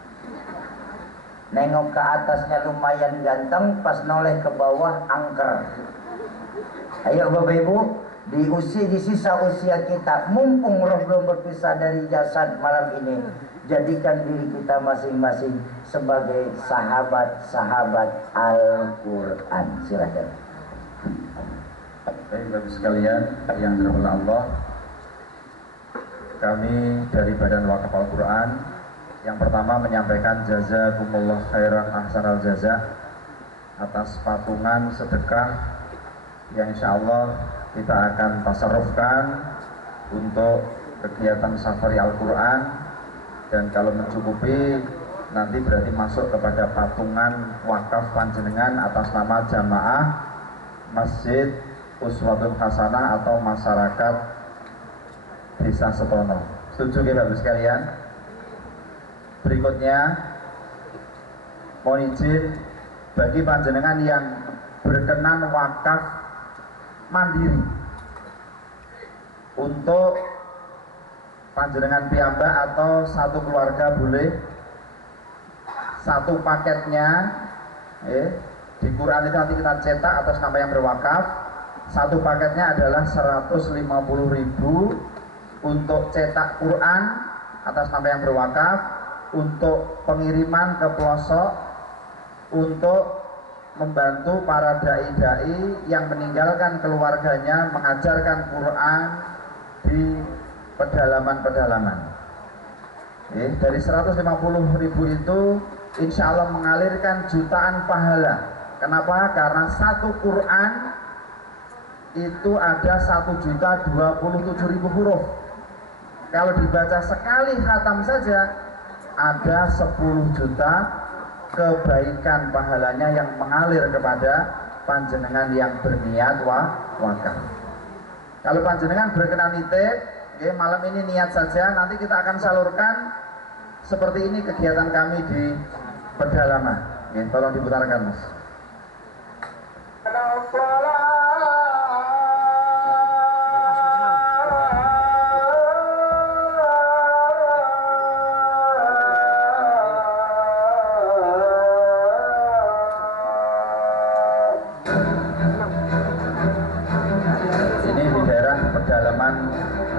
Nengok ke atasnya lumayan ganteng, pas noleh ke bawah angker. Ayo Bapak Ibu, di sisa usia kita, mumpung roh belum berpisah dari jasad malam ini, jadikan diri kita masing-masing sebagai sahabat-sahabat Al-Quran. Silakan. Baik, Bapak sekalian yang dirahmati Allah, kami dari Badan Wakaf Al-Quran yang pertama menyampaikan jazakumullah khairan ahsanal jazak atas patungan sedekah yang insya Allah kita akan tasarrufkan untuk kegiatan safari Al-Quran, dan kalau mencukupi nanti berarti masuk kepada patungan wakaf panjenengan atas nama jamaah Masjid Uswatun Hasanah atau masyarakat Desa Setono. Setuju ya Bapak sekalian? Berikutnya mohon izin bagi panjenengan yang berkenan wakaf mandiri untuk panjenengan piyambak atau satu keluarga boleh satu paketnya di Quran itu nanti kita cetak atas nama yang berwakaf. Satu paketnya adalah 150.000 untuk cetak Quran atas nama yang berwakaf, untuk pengiriman ke pelosok, untuk membantu para dai-dai yang meninggalkan keluarganya mengajarkan Quran di pedalaman-pedalaman. Dari 150.000 itu insya Allah mengalirkan jutaan pahala. Kenapa? Karena satu Quran itu ada 1.027.000 huruf. Kalau dibaca sekali khatam saja ada 10 juta kebaikan pahalanya yang mengalir kepada panjenengan yang berniat wakaf. Kalau panjenengan berkenan nitip, malam ini niat saja, nanti kita akan salurkan seperti ini kegiatan kami di pedalaman. Tolong diputarkan Mas.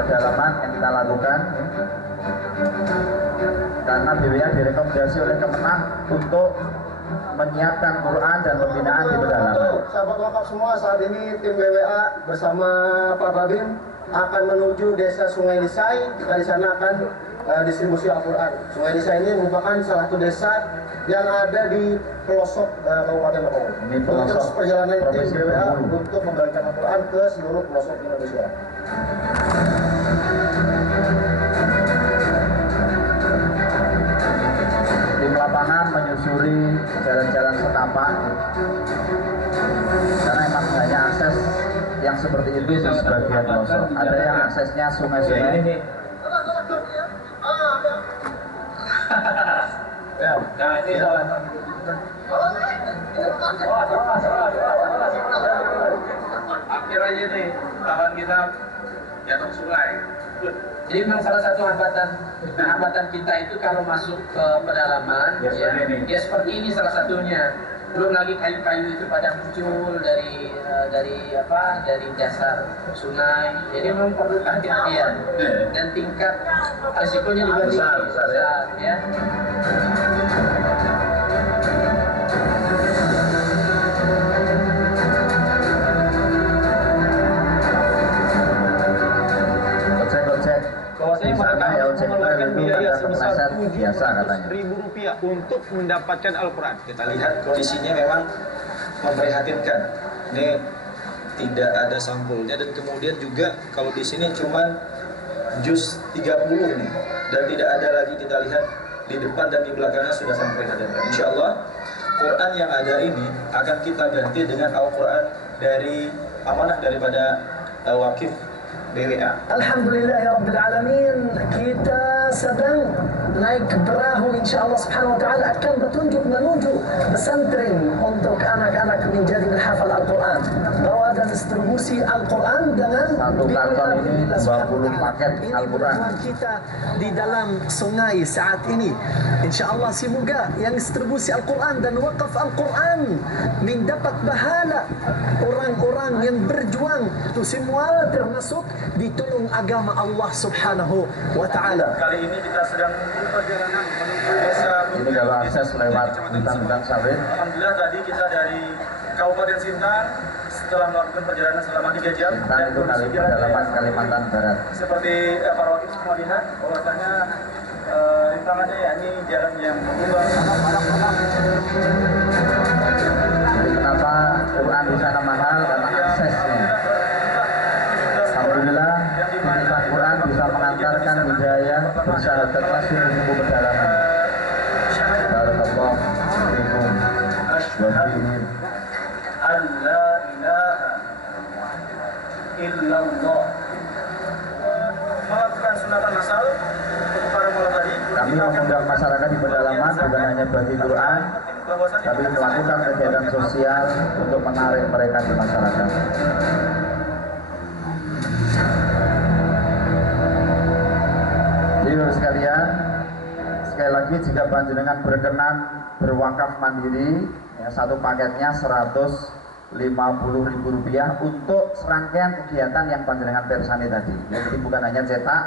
Pedalaman yang kita lakukan karena BWA direkomendasi oleh Kemenang untuk menyiapkan Quran dan pembinaan di pedalaman. Sahabat wakaf semua, saat ini tim BWA bersama Pak Babin akan menuju desa Sungai Lisai. Kita di sana akan distribusi Al-Quran. Sungai Lisai ini merupakan salah satu desa yang ada di pelosok Kabupaten Bogor. Ini pelosok perjalanan tim BWA untuk membagikan Al-Quran ke seluruh pelosok Indonesia. Tim lapangan menyusuri jalan-jalan setapak karena memang hanya akses yang seperti itu di sebagian pelosok. Ada yang aksesnya sungai-sungai. Nah ini salah akhirnya ini lawan kita jatuh sungai. Jadi memang salah satu hambatan kita itu kalau masuk ke pedalaman ya seperti ini salah satunya. Belum lagi kayu-kayu itu pada muncul dari dasar sungai. Jadi memang perlu hati-hatian dan tingkat risikonya juga besar ya. Mengeluarkan biaya sebesar Rp700.000 untuk mendapatkan Al-Quran. Kita lihat kondisinya memang memprihatinkan. Ini tidak ada sampulnya, dan kemudian juga kalau di sini cuma juz 30 nih, dan tidak ada lagi kita lihat di depan dan di belakangnya sudah sampai ada. Insya Allah Quran yang ada ini akan kita ganti dengan Al-Quran dari amanah daripada Wakif BWA. Alhamdulillahirrabbilalamin, kita sedang naik perahu, insyaAllah subhanahu wa ta'ala akan bertunjuk menuju pesantren untuk anak-anak menjadi menghafal Al-Quran, bawa dan distribusi Al-Quran dengan satu karton ini 20 paket Al-Quran. Kita di dalam sungai saat ini, insyaAllah semoga yang distribusi Al-Quran dan wakaf Al-Quran mendapat pahala orang-orang yang berjuang, itu semua termasuk ditolong agama Allah subhanahu wa ta'ala. Kali ini kita sedang perjalanan menuju desa. Ini kalau akses lewat hutan-hutan sawit. Alhamdulillah tadi kita dari Kabupaten Sintang setelah melakukan perjalanan selama 3 jam. Sintang itu kali pedalaman Kalimantan Barat. Seperti para wakil semua lihat, bahwasanya rintangannya yakni jalan yang berlubang. Jadi kenapa Quran di sana mahal? Karena aksesnya. Alhamdulillah, kita Quran bisa mengantarkan hidayah bersahadatlah sungguh pedalaman. Barakallahu fiikum wa fiikum. La ilaha illallah. Melakukan sunatan masal untuk para mulai tadi. Kami mengundang masyarakat di pedalaman bukan hanya bagi Quran, tapi melakukan kegiatan sosial untuk menarik mereka di masyarakat. Jadi sekalian, sekali lagi jika panjenengan berkenan berwakaf mandiri, ya, satu paketnya Rp150.000 untuk serangkaian kegiatan yang panjenengan persani tadi. Jadi bukan hanya cetak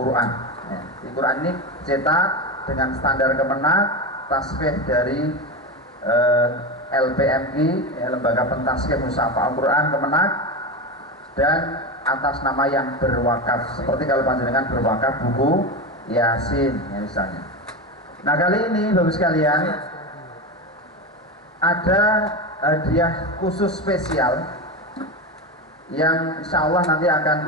Quran. Ya, di Quran ini cetak dengan standar Kemenak, tasfih dari LPMI, ya, Lembaga Pentasfih Mushaf Al-Quran Kemenak, dan atas nama yang berwakaf, seperti kalau panjenengan berwakaf buku Yasin ya, misalnya. Nah kali ini bagus sekalian ada hadiah khusus spesial yang insya Allah nanti akan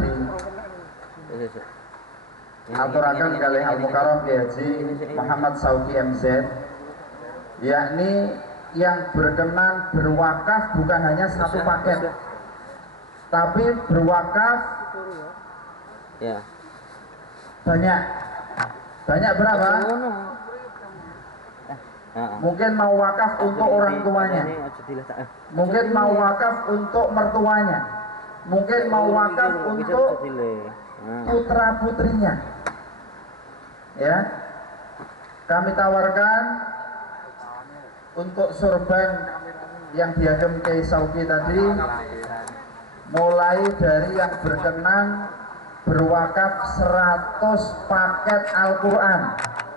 diaturakan oleh Al-Mukarram Haji Muhammad Sauki MZ, yakni yang berkenan berwakaf bukan hanya satu paket, tapi berwakaf ya banyak berapa? Mungkin mau wakaf untuk orang tuanya, mungkin mau wakaf untuk mertuanya, mungkin mau wakaf untuk putra putrinya. Ya, kami tawarkan untuk sorban yang diagem Kiai Sauki tadi, mulai dari yang berkenan berwakaf 100 paket Al-Quran